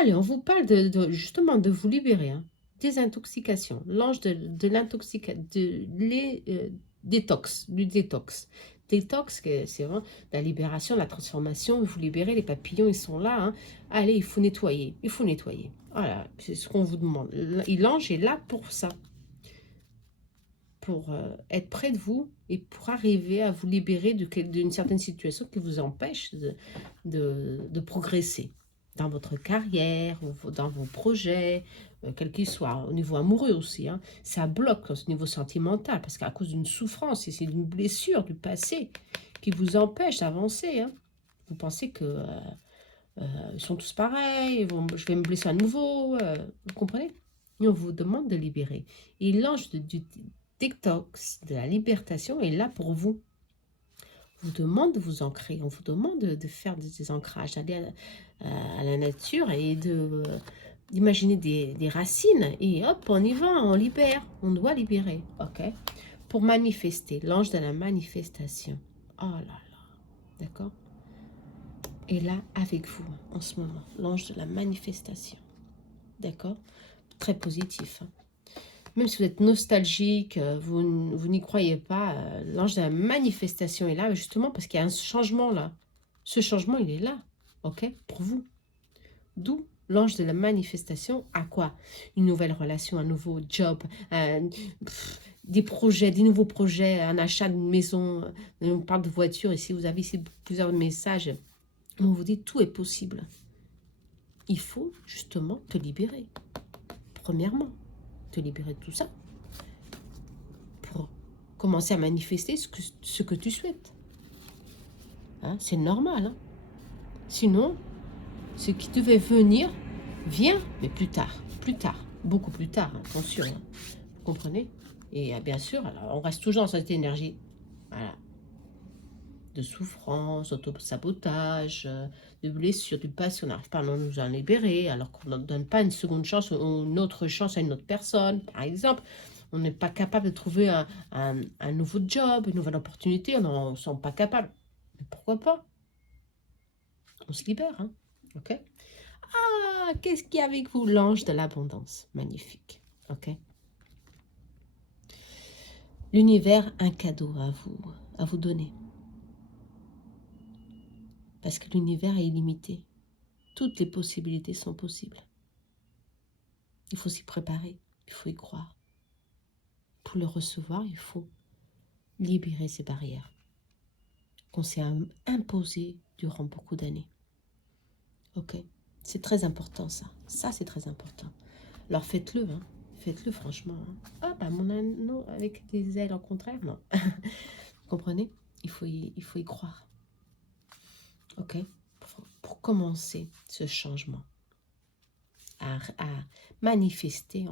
Allez, on vous parle justement de vous libérer. Hein. Désintoxication. L'ange de l'intoxication, détox, du détox. Détox, c'est vraiment la libération, la transformation. Vous libérez, les papillons, ils sont là. Hein. Allez, il faut nettoyer. Il faut nettoyer. Voilà, c'est ce qu'on vous demande. L'ange est là pour ça. Pour être près de vous et pour arriver à vous libérer d'une certaine situation qui vous empêche de progresser dans votre carrière, dans vos projets, quels qu'ils soient, au niveau amoureux aussi. Hein. Ça bloque au niveau sentimental, parce qu'à cause d'une souffrance, et c'est d'une blessure du passé qui vous empêche d'avancer. Hein. Vous pensez que ils sont tous pareils, je vais me blesser à nouveau, vous comprenez? Et on vous demande de libérer. Et l'ange du détox, de la libération est là pour vous. On vous demande de vous ancrer, on vous demande de faire des ancrages, d'aller à la nature et d'imaginer des racines. Et hop, on y va, on libère, on doit libérer, ok? Pour manifester, l'ange de la manifestation. Oh là là, d'accord? Est là avec vous en ce moment, l'ange de la manifestation, d'accord? Très positif. Hein. Même si vous êtes nostalgique, vous n'y croyez pas, l'ange de la manifestation est là, justement parce qu'il y a un changement là. Ce changement, il est là, ok, pour vous. D'où l'ange de la manifestation à quoi? Une nouvelle relation, un nouveau job, des projets, des nouveaux projets, un achat d'une maison, on parle de voiture, ici vous avez ici plusieurs messages, on vous dit tout est possible. Il faut justement te libérer, premièrement. Te libérer de tout ça pour commencer à manifester ce que tu souhaites. Hein, c'est normal. Hein. Sinon, ce qui devait venir, vient, mais plus tard, beaucoup plus tard, hein, attention. Hein. Vous comprenez? Et bien sûr, alors, on reste toujours dans cette énergie. Voilà. de souffrance, d'auto-sabotage, de blessures, du passé. On n'arrive pas à nous en libérer, alors qu'on ne donne pas une seconde chance ou une autre chance à une autre personne, par exemple. On n'est pas capable de trouver un nouveau job, une nouvelle opportunité, on n'en sent pas capable. Mais pourquoi pas? On se libère, hein? Ok? Ah, qu'est-ce qu'il y a avec vous? L'ange de l'abondance. Magnifique. Ok? L'univers, un cadeau à vous donner. Parce que l'univers est illimité. Toutes les possibilités sont possibles. Il faut s'y préparer, il faut y croire. Pour le recevoir, il faut libérer ces barrières qu'on s'est imposées durant beaucoup d'années. Ok? C'est très important ça. Ça, c'est très important. Alors faites-le, hein. Faites-le franchement. Hein. Ah, bah mon anneau avec des ailes en contraire, non. Vous comprenez? Il faut y croire. Ok? Pour commencer ce changement. À manifester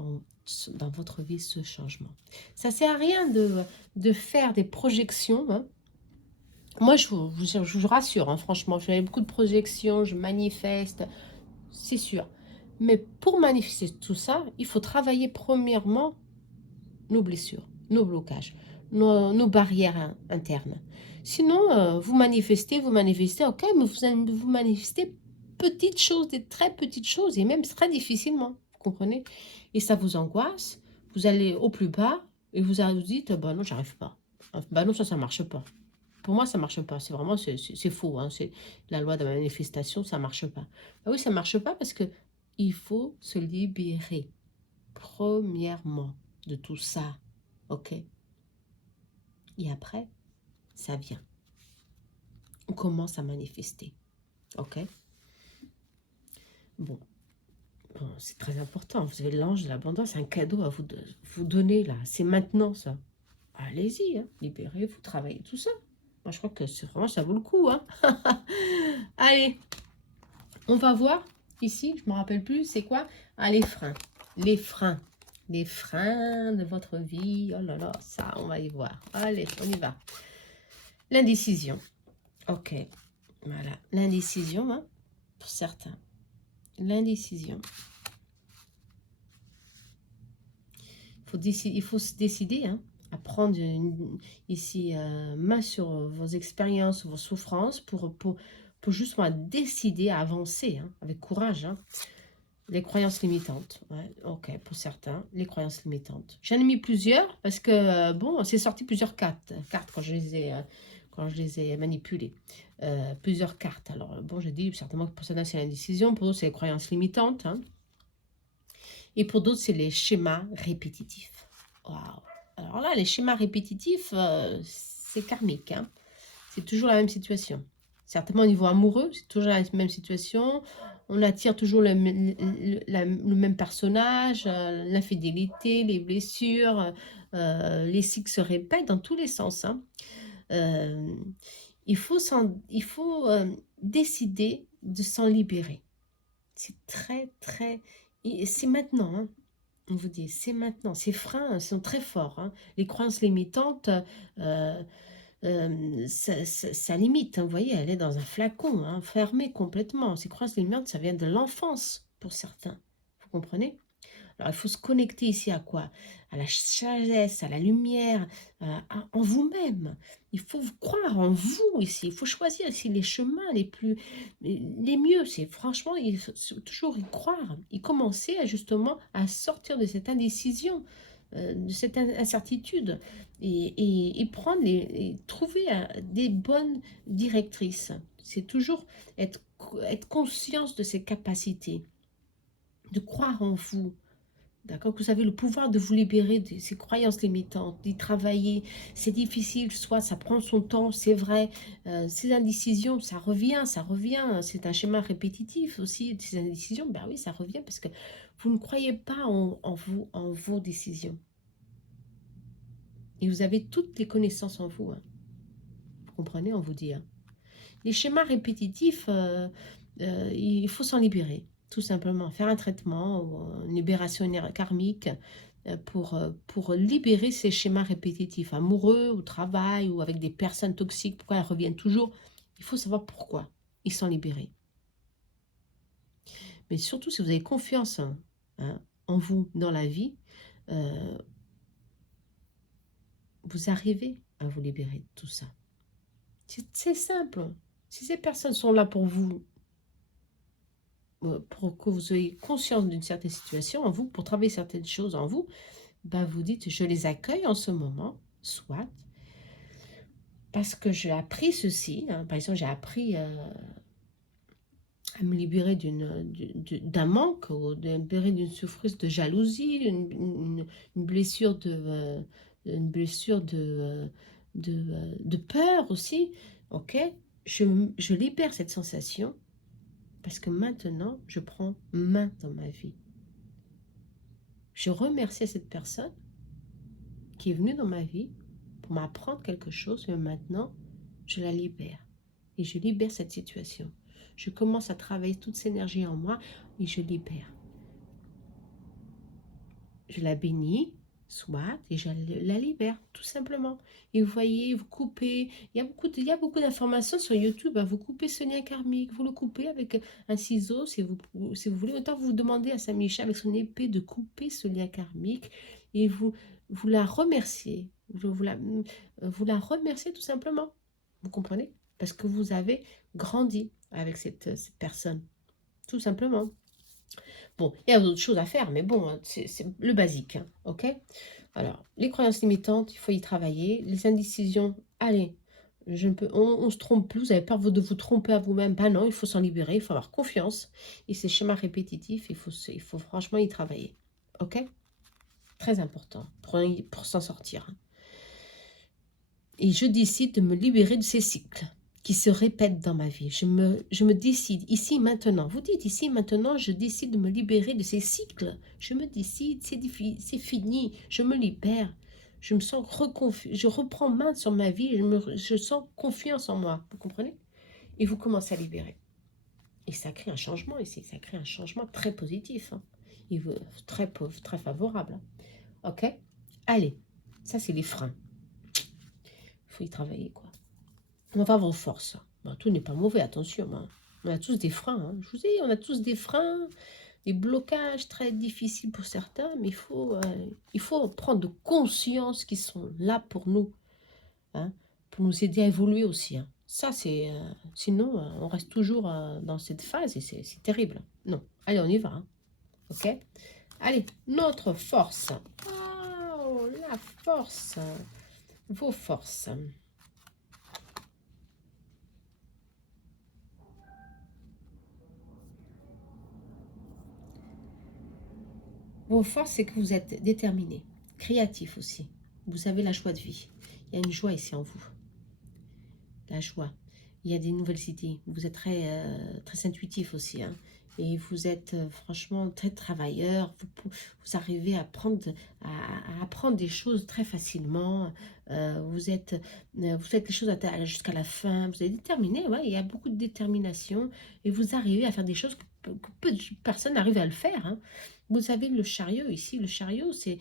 dans votre vie ce changement. Ça ne sert à rien de faire des projections. Hein. Moi, je vous rassure, hein, franchement, je fais beaucoup de projections, je manifeste, c'est sûr. Mais pour manifester tout ça, il faut travailler premièrement nos blessures, nos blocages, nos barrières internes. Sinon, vous manifestez, ok, mais vous manifestez petites choses, des très petites choses, et même très difficilement, vous comprenez? Et ça vous angoisse, vous allez au plus bas, et vous dites, bah non, j'arrive pas. Bah non, ça marche pas. Pour moi, ça marche pas. C'est vraiment, c'est faux. Hein. C'est la loi de la manifestation, ça marche pas. Bah oui, ça marche pas parce que il faut se libérer, premièrement, de tout ça. Ok? Et après, ça vient. On commence à manifester. Ok? Bon, c'est très important. Vous avez l'ange de l'abondance, un cadeau à vous donner là. C'est maintenant ça. Allez-y, hein. Libérez-vous, travaillez tout ça. Moi, je crois que vraiment, ça vaut le coup. Hein. Allez, on va voir ici, je ne me rappelle plus, c'est quoi? Ah, les freins. Les freins. Les freins de votre vie. Oh là là, ça, on va y voir. Allez, on y va. L'indécision. Ok, voilà. L'indécision, hein, pour certains. L'indécision. Il faut se décider hein, à prendre ici main sur vos expériences, vos souffrances pour justement décider à avancer hein, avec courage. Hein. Les croyances limitantes, ouais, ok, pour certains, les croyances limitantes. J'en ai mis plusieurs parce que, bon, c'est sorti plusieurs cartes quand quand je les ai manipulées. Plusieurs cartes. Alors, bon, je dis certainement que pour certains, c'est l'indécision, pour d'autres, c'est les croyances limitantes. Hein. Et pour d'autres, c'est les schémas répétitifs. Waouh! Alors là, les schémas répétitifs, c'est karmique. Hein. C'est toujours la même situation. Certainement au niveau amoureux, c'est toujours la même situation. On attire toujours le même personnage, l'infidélité, les blessures, les cycles se répètent dans tous les sens. Hein. Euh, il faut décider de s'en libérer. C'est très, très... C'est maintenant, hein. On vous dit, c'est maintenant. Ces freins sont très forts. Hein. Les croyances limitantes, ça limite. Hein. Vous voyez, elle est dans un flacon, hein, fermé complètement. Ces croyances limitantes, ça vient de l'enfance pour certains. Vous comprenez? Alors, il faut se connecter ici à quoi? À la sagesse, à la lumière, en vous-même. Il faut vous croire en vous ici. Il faut choisir ici les chemins les mieux. C'est franchement, il faut toujours y croire. Y commencer justement à sortir de cette indécision, de cette incertitude et prendre et trouver des bonnes directrices. C'est toujours être conscience de ses capacités, de croire en vous. D'accord, que vous avez le pouvoir de vous libérer de ces croyances limitantes, d'y travailler. C'est difficile, soit ça prend son temps, c'est vrai. Ces indécisions, ça revient. C'est un schéma répétitif aussi. Ces indécisions, ben oui, ça revient parce que vous ne croyez pas en vous, en vos décisions. Et vous avez toutes les connaissances en vous. Hein. Vous comprenez, on vous dit. Hein. Les schémas répétitifs, il faut s'en libérer. Tout simplement, faire un traitement, une libération karmique, pour libérer ces schémas répétitifs, amoureux, au travail ou avec des personnes toxiques. Pourquoi elles reviennent toujours? Il faut savoir pourquoi ils sont libérés. Mais surtout, si vous avez confiance en vous, dans la vie, euh, vous arrivez à vous libérer de tout ça. C'est simple. Si ces personnes sont là pour vous, pour que vous ayez conscience d'une certaine situation en vous, pour travailler certaines choses en vous, ben vous dites, je les accueille en ce moment, soit, parce que j'ai appris ceci. Par exemple, j'ai appris à me libérer d'un manque, ou de me libérer d'une souffrance de jalousie, une blessure une blessure de peur aussi. Ok, je libère cette sensation parce que maintenant, je prends main dans ma vie. Je remercie cette personne qui est venue dans ma vie pour m'apprendre quelque chose, mais maintenant, je la libère. Et je libère cette situation. Je commence à travailler toute cette énergie en moi et je libère. Je la bénis, soit, et je la libère, tout simplement. Et vous voyez, vous coupez, il y a beaucoup d'informations sur YouTube, vous coupez ce lien karmique, vous le coupez avec un ciseau, si vous voulez, autant vous demandez à Saint-Michel avec son épée de couper ce lien karmique, et vous la remerciez, vous la remerciez tout simplement, vous comprenez? Parce que vous avez grandi avec cette personne, tout simplement. Bon, il y a d'autres choses à faire, mais bon, c'est le basique, ok? Alors, les croyances limitantes, il faut y travailler. Les indécisions, allez, on se trompe plus, vous avez peur de vous tromper à vous-même. Ben non, il faut s'en libérer, il faut avoir confiance. Et ces schémas répétitifs, il faut franchement y travailler, ok? Très important pour s'en sortir. Et je décide de me libérer de ces cycles qui se répètent dans ma vie. Je me décide, ici, maintenant. Vous dites, ici, maintenant, je décide de me libérer de ces cycles. Je me décide, c'est fini, je me libère. Je me sens je reprends main sur ma vie, je sens confiance en moi. Vous comprenez? Et vous commencez à libérer. Et ça crée un changement ici, ça crée un changement très positif. Et très favorable. Ok? Allez, ça c'est les freins. Il faut y travailler, quoi. On va voir vos forces. Bon, tout n'est pas mauvais, attention. On a tous des freins. Je vous dis, on a tous des freins, des blocages très difficiles pour certains, mais il faut prendre conscience qu'ils sont là pour nous, pour nous aider à évoluer aussi. Ça, c'est... sinon, on reste toujours dans cette phase et c'est terrible. Non. Allez, on y va. Ok? Allez, notre force. Oh, la force. Vos forces. Vos forces, c'est que vous êtes déterminé, créatif aussi. Vous avez la joie de vie. Il y a une joie ici en vous. La joie. Il y a des nouvelles idées. Vous êtes très intuitif aussi. Et vous être franchement très travailleur. Vous arrivez à apprendre des choses très facilement. Vous faites les choses jusqu'à la fin. Vous êtes déterminé. Ouais, il y a beaucoup de détermination. Et vous arrivez à faire des choses que peu de personnes arrivent à le faire. Vous avez le chariot ici. Le chariot, c'est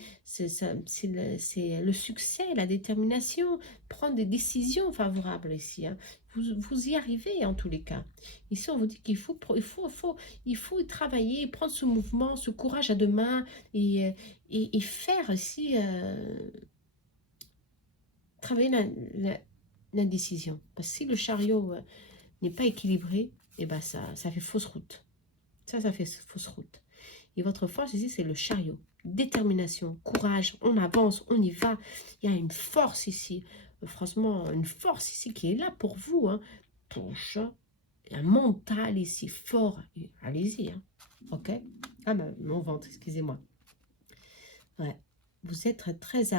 le succès, la détermination, prendre des décisions favorables ici. Vous y arrivez en tous les cas. Ici, on vous dit qu'il faut travailler, prendre ce mouvement, ce courage à deux mains et faire ici, travailler l'indécision. Parce que si le chariot n'est pas équilibré, et ben ça fait fausse route. Ça fait fausse route. Et votre force ici, c'est le chariot. Détermination, courage, on avance, on y va. Il y a une force ici. Franchement, une force ici qui est là pour vous. Un mental ici fort. Allez-y. Ok? Ah, mon ventre, excusez-moi. Ouais. Vous êtes très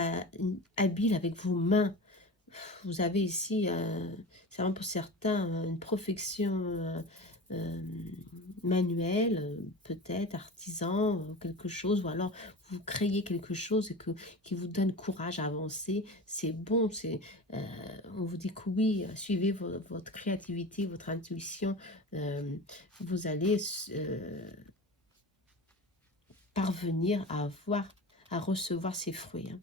habile avec vos mains. Vous avez ici, c'est vraiment pour certains, une profession manuelle, peut-être artisan, quelque chose, ou alors vous créez quelque chose qui vous donne courage à avancer. C'est bon, on vous dit que oui, suivez votre créativité, votre intuition, vous allez parvenir à avoir à recevoir ses fruits. Hein.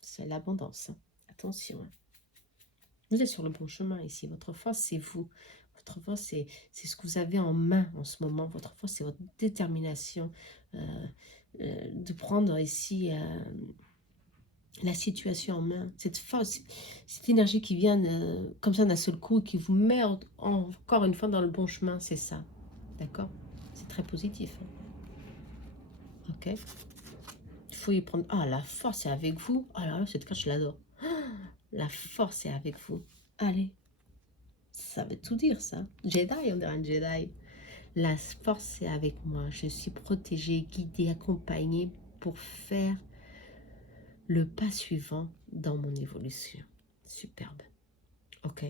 C'est l'abondance. Hein. Attention. Hein. Vous êtes sur le bon chemin ici. Votre force, c'est vous. Votre force, c'est ce que vous avez en main en ce moment. Votre force, c'est votre détermination de prendre ici la situation en main. Cette force, cette énergie qui vient comme ça d'un seul coup, qui vous met encore une fois dans le bon chemin, c'est ça. D'accord? C'est très positif. Hein. Ok? Il faut y prendre... Ah, la force est avec vous. Oh là là, cette carte, je l'adore. La force est avec vous. Allez. Ça veut tout dire, ça. Jedi, on dirait un Jedi. La force est avec moi. Je suis protégée, guidée, accompagnée pour faire le pas suivant dans mon évolution. Superbe. Ok.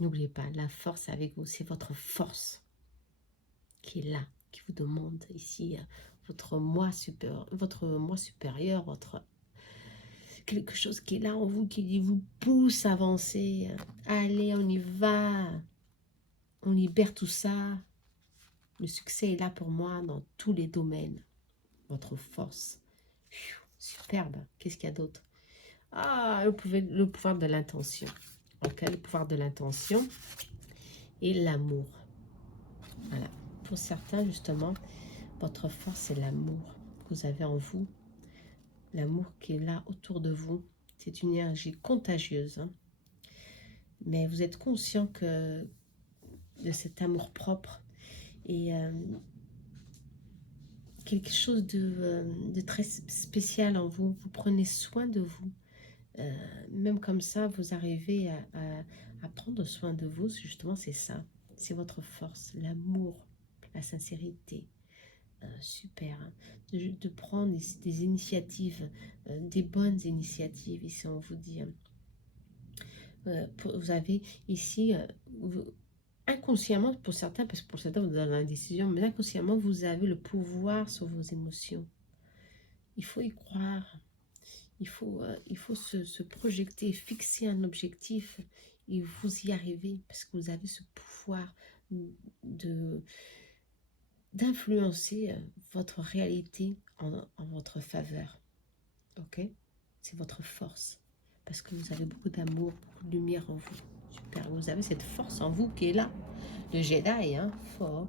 N'oubliez pas, la force est avec vous. C'est votre force qui est là, qui vous demande ici votre moi supérieur, votre quelque chose qui est là en vous, qui vous pousse à avancer. Allez, on y va. On libère tout ça. Le succès est là pour moi dans tous les domaines. Votre force. Superbe. Qu'est-ce qu'il y a d'autre? Ah, le pouvoir de l'intention. Ok, le pouvoir de l'intention et l'amour. Voilà. Pour certains, justement, votre force, c'est l'amour que vous avez en vous. L'amour qui est là autour de vous. C'est une énergie contagieuse. Hein. Mais vous êtes conscient que de cet amour propre et quelque chose de très spécial en vous. Vous prenez soin de vous. Même comme ça, vous arrivez à prendre soin de vous. Justement, c'est ça. C'est votre force, l'amour, la sincérité. Super. Hein. De prendre des initiatives, des bonnes initiatives, ici on vous dit. Vous avez ici, inconsciemment pour certains, parce que pour certains vous avez la décision, mais inconsciemment vous avez le pouvoir sur vos émotions. Il faut y croire. Il faut se projeter, fixer un objectif et vous y arrivez parce que vous avez ce pouvoir d'influencer votre réalité en votre faveur. Ok? C'est votre force parce que vous avez beaucoup d'amour, beaucoup de lumière en vous. Super, vous avez cette force en vous qui est là. Le Jedi, hein, fort.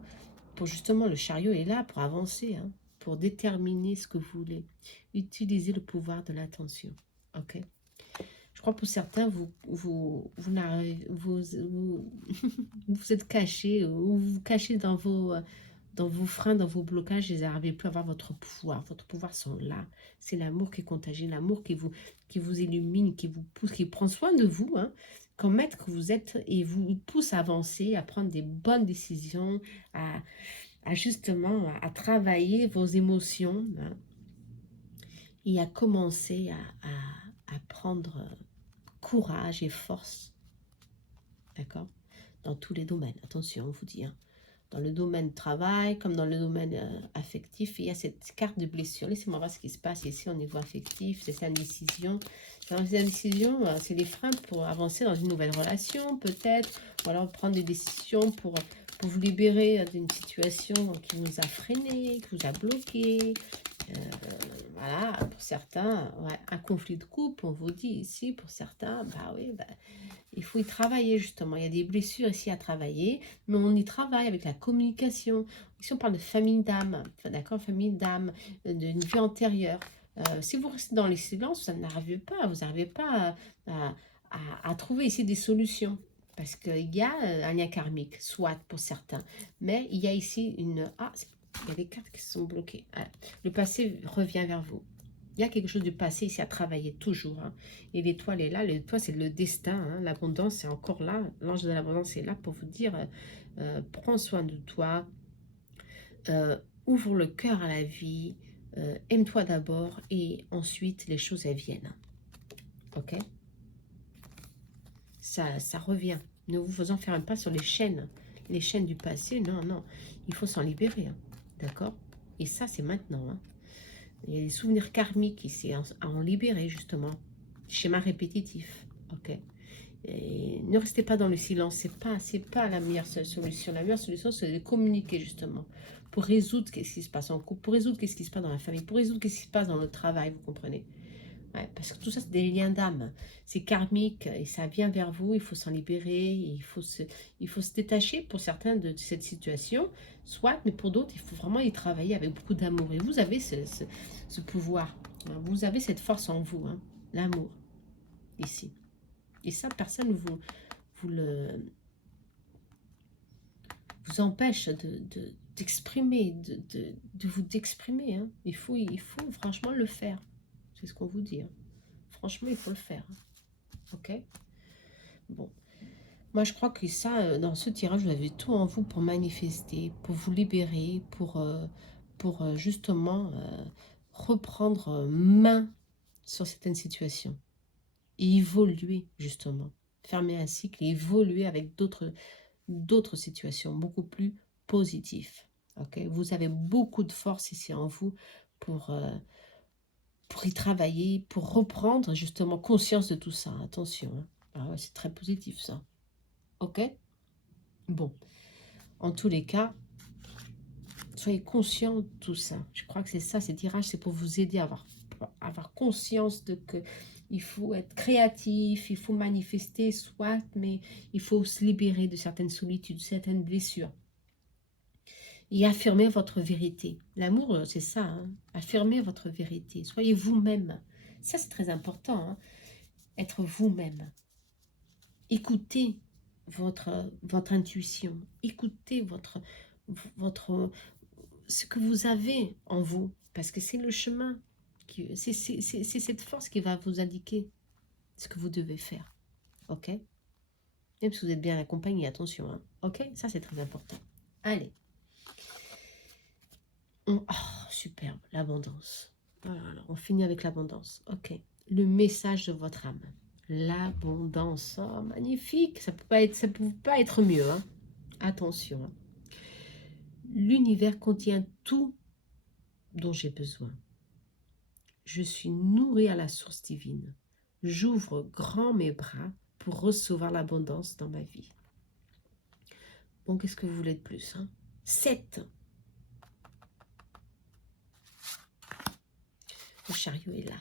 Pour justement, le chariot est là pour avancer, hein, pour déterminer ce que vous voulez. Utilisez le pouvoir de l'attention. Ok? Je crois que pour certains, vous êtes cachés, ou vous vous cachez dans vos freins, dans vos blocages, et vous n'arrivez plus à avoir votre pouvoir. Votre pouvoir sont là. C'est l'amour qui est contagieux, l'amour qui vous illumine, qui vous pousse, qui prend soin de vous, hein, comme maître que vous êtes, et vous pousse à avancer, à prendre des bonnes décisions, à justement à travailler vos émotions, hein, et à commencer à prendre courage et force, d'accord, dans tous les domaines. Attention, on vous dit, hein, dans le domaine travail, comme dans le domaine affectif, il y a cette carte de blessure. Laissez-moi voir ce qui se passe ici au niveau affectif, c'est indécision. Dans les indécisions, c'est les freins pour avancer dans une nouvelle relation, peut-être, ou alors prendre des décisions pour vous libérer d'une situation qui vous a freiné, qui vous a bloqué. Voilà, pour certains, ouais, un conflit de couple, on vous dit ici, pour certains, bah oui, bah, il faut y travailler justement. Il y a des blessures ici à travailler, mais on y travaille avec la communication. Ici, on parle de famille d'âme, enfin, d'accord, famille d'âme, d'une vie antérieure. Si vous restez dans les silences, ça n'arrive pas, vous n'arrivez pas à trouver ici des solutions. Parce qu'il y a un lien karmique, soit pour certains. Mais il y a ici une... Ah, il y a des cartes qui sont bloquées. Ah, le passé revient vers vous. Il y a quelque chose du passé ici à travailler toujours. Hein. Et l'étoile est là. L'étoile, c'est le destin. Hein. L'abondance est encore là. L'ange de l'abondance est là pour vous dire prends soin de toi. Ouvre le cœur à la vie. Aime-toi d'abord. Et ensuite, les choses, elles viennent. Ok? Ça revient. Ne vous faisant faire un pas sur les chaînes. Les chaînes du passé. Non, non. Il faut s'en libérer. Hein. D'accord? Et ça, c'est maintenant. Hein. Il y a des souvenirs karmiques ici à en libérer, justement. Schéma répétitif. Ok. Et ne restez pas dans le silence, c'est pas la meilleure solution. La meilleure solution, c'est de communiquer justement pour résoudre qu'est-ce qui se passe en couple, pour résoudre qu'est-ce qui se passe dans la famille, pour résoudre qu'est-ce qui se passe dans le travail, vous comprenez? Ouais, parce que tout ça, c'est des liens d'âme. C'est karmique et ça vient vers vous. Il faut s'en libérer. Il faut se détacher pour certains de cette situation. Soit, mais pour d'autres, il faut vraiment y travailler avec beaucoup d'amour. Et vous avez ce pouvoir. Hein. Vous avez cette force en vous. Hein, l'amour, ici. Et ça, personne ne vous empêche d'exprimer, de vous d'exprimer. Hein. Il faut franchement le faire. C'est ce qu'on vous dit. Hein. Franchement, il faut le faire. Ok? Bon. Moi, je crois que ça, dans ce tirage, vous avez tout en vous pour manifester, pour vous libérer, pour justement reprendre main sur certaines situations. Et évoluer, justement. Fermer un cycle et évoluer avec d'autres situations beaucoup plus positives. Ok? Vous avez beaucoup de force ici en vous pour y travailler, pour reprendre justement conscience de tout ça. Attention, hein. Ah ouais, c'est très positif ça. Ok? Bon, en tous les cas, soyez conscient de tout ça. Je crois que c'est ça, ces tirages, c'est pour vous aider à avoir conscience de que il faut être créatif, il faut manifester, soit, mais il faut se libérer de certaines solitudes, certaines blessures. Et affirmer votre vérité. L'amour, c'est ça, hein. Affirmer votre vérité. Soyez vous-même. Ça, c'est très important, hein. Être vous-même. Écoutez votre intuition. Écoutez ce que vous avez en vous. Parce que c'est le chemin. C'est cette force qui va vous indiquer ce que vous devez faire. Ok? Même si vous êtes bien accompagné, attention. Hein. Ok? Ça, c'est très important. Allez. Oh, superbe. L'abondance. Voilà, on finit avec l'abondance. Ok. Le message de votre âme. L'abondance. Oh, magnifique. Ça peut pas être mieux. Hein. Attention. Hein. L'univers contient tout dont j'ai besoin. Je suis nourri à la source divine. J'ouvre grand mes bras pour recevoir l'abondance dans ma vie. Bon, qu'est-ce que vous voulez de plus, hein? 7. Le chariot est là.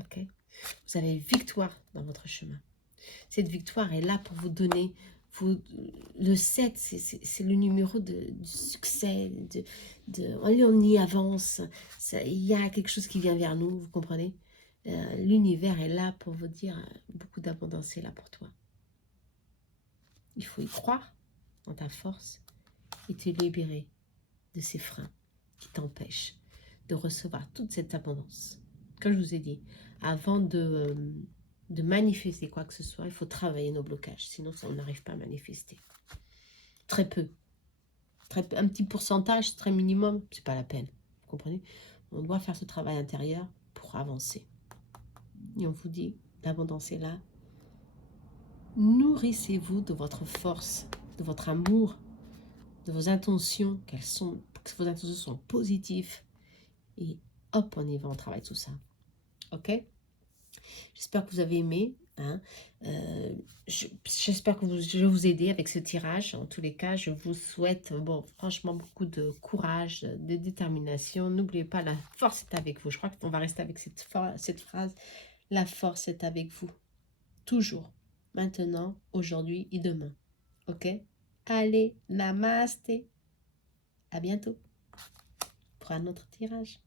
Ok? Vous avez victoire dans votre chemin. Cette victoire est là pour vous donner. Le 7, c'est le numéro du succès. Allez, on y avance. Il y a quelque chose qui vient vers nous, vous comprenez? L'univers est là pour vous dire beaucoup d'abondance est là pour toi. Il faut y croire dans ta force et te libérer de ces freins qui t'empêchent de recevoir toute cette abondance. Comme je vous ai dit, avant de manifester quoi que ce soit, il faut travailler nos blocages, sinon on n'arrive pas à manifester. Très peu. Un petit pourcentage, très minimum, c'est pas la peine. Vous comprenez? On doit faire ce travail intérieur pour avancer. Et on vous dit, l'abondance est là. Nourrissez-vous de votre force, de votre amour, de vos intentions, que vos intentions sont positives. Et hop, on y va, on travaille tout ça. Ok? J'espère que vous avez aimé. Hein. J'espère que je vais vous aider avec ce tirage. En tous les cas, je vous souhaite franchement beaucoup de courage, de détermination. N'oubliez pas, la force est avec vous. Je crois qu'on va rester avec cette phrase. La force est avec vous. Toujours. Maintenant, aujourd'hui et demain. Ok? Allez, namasté. À bientôt pour un autre tirage.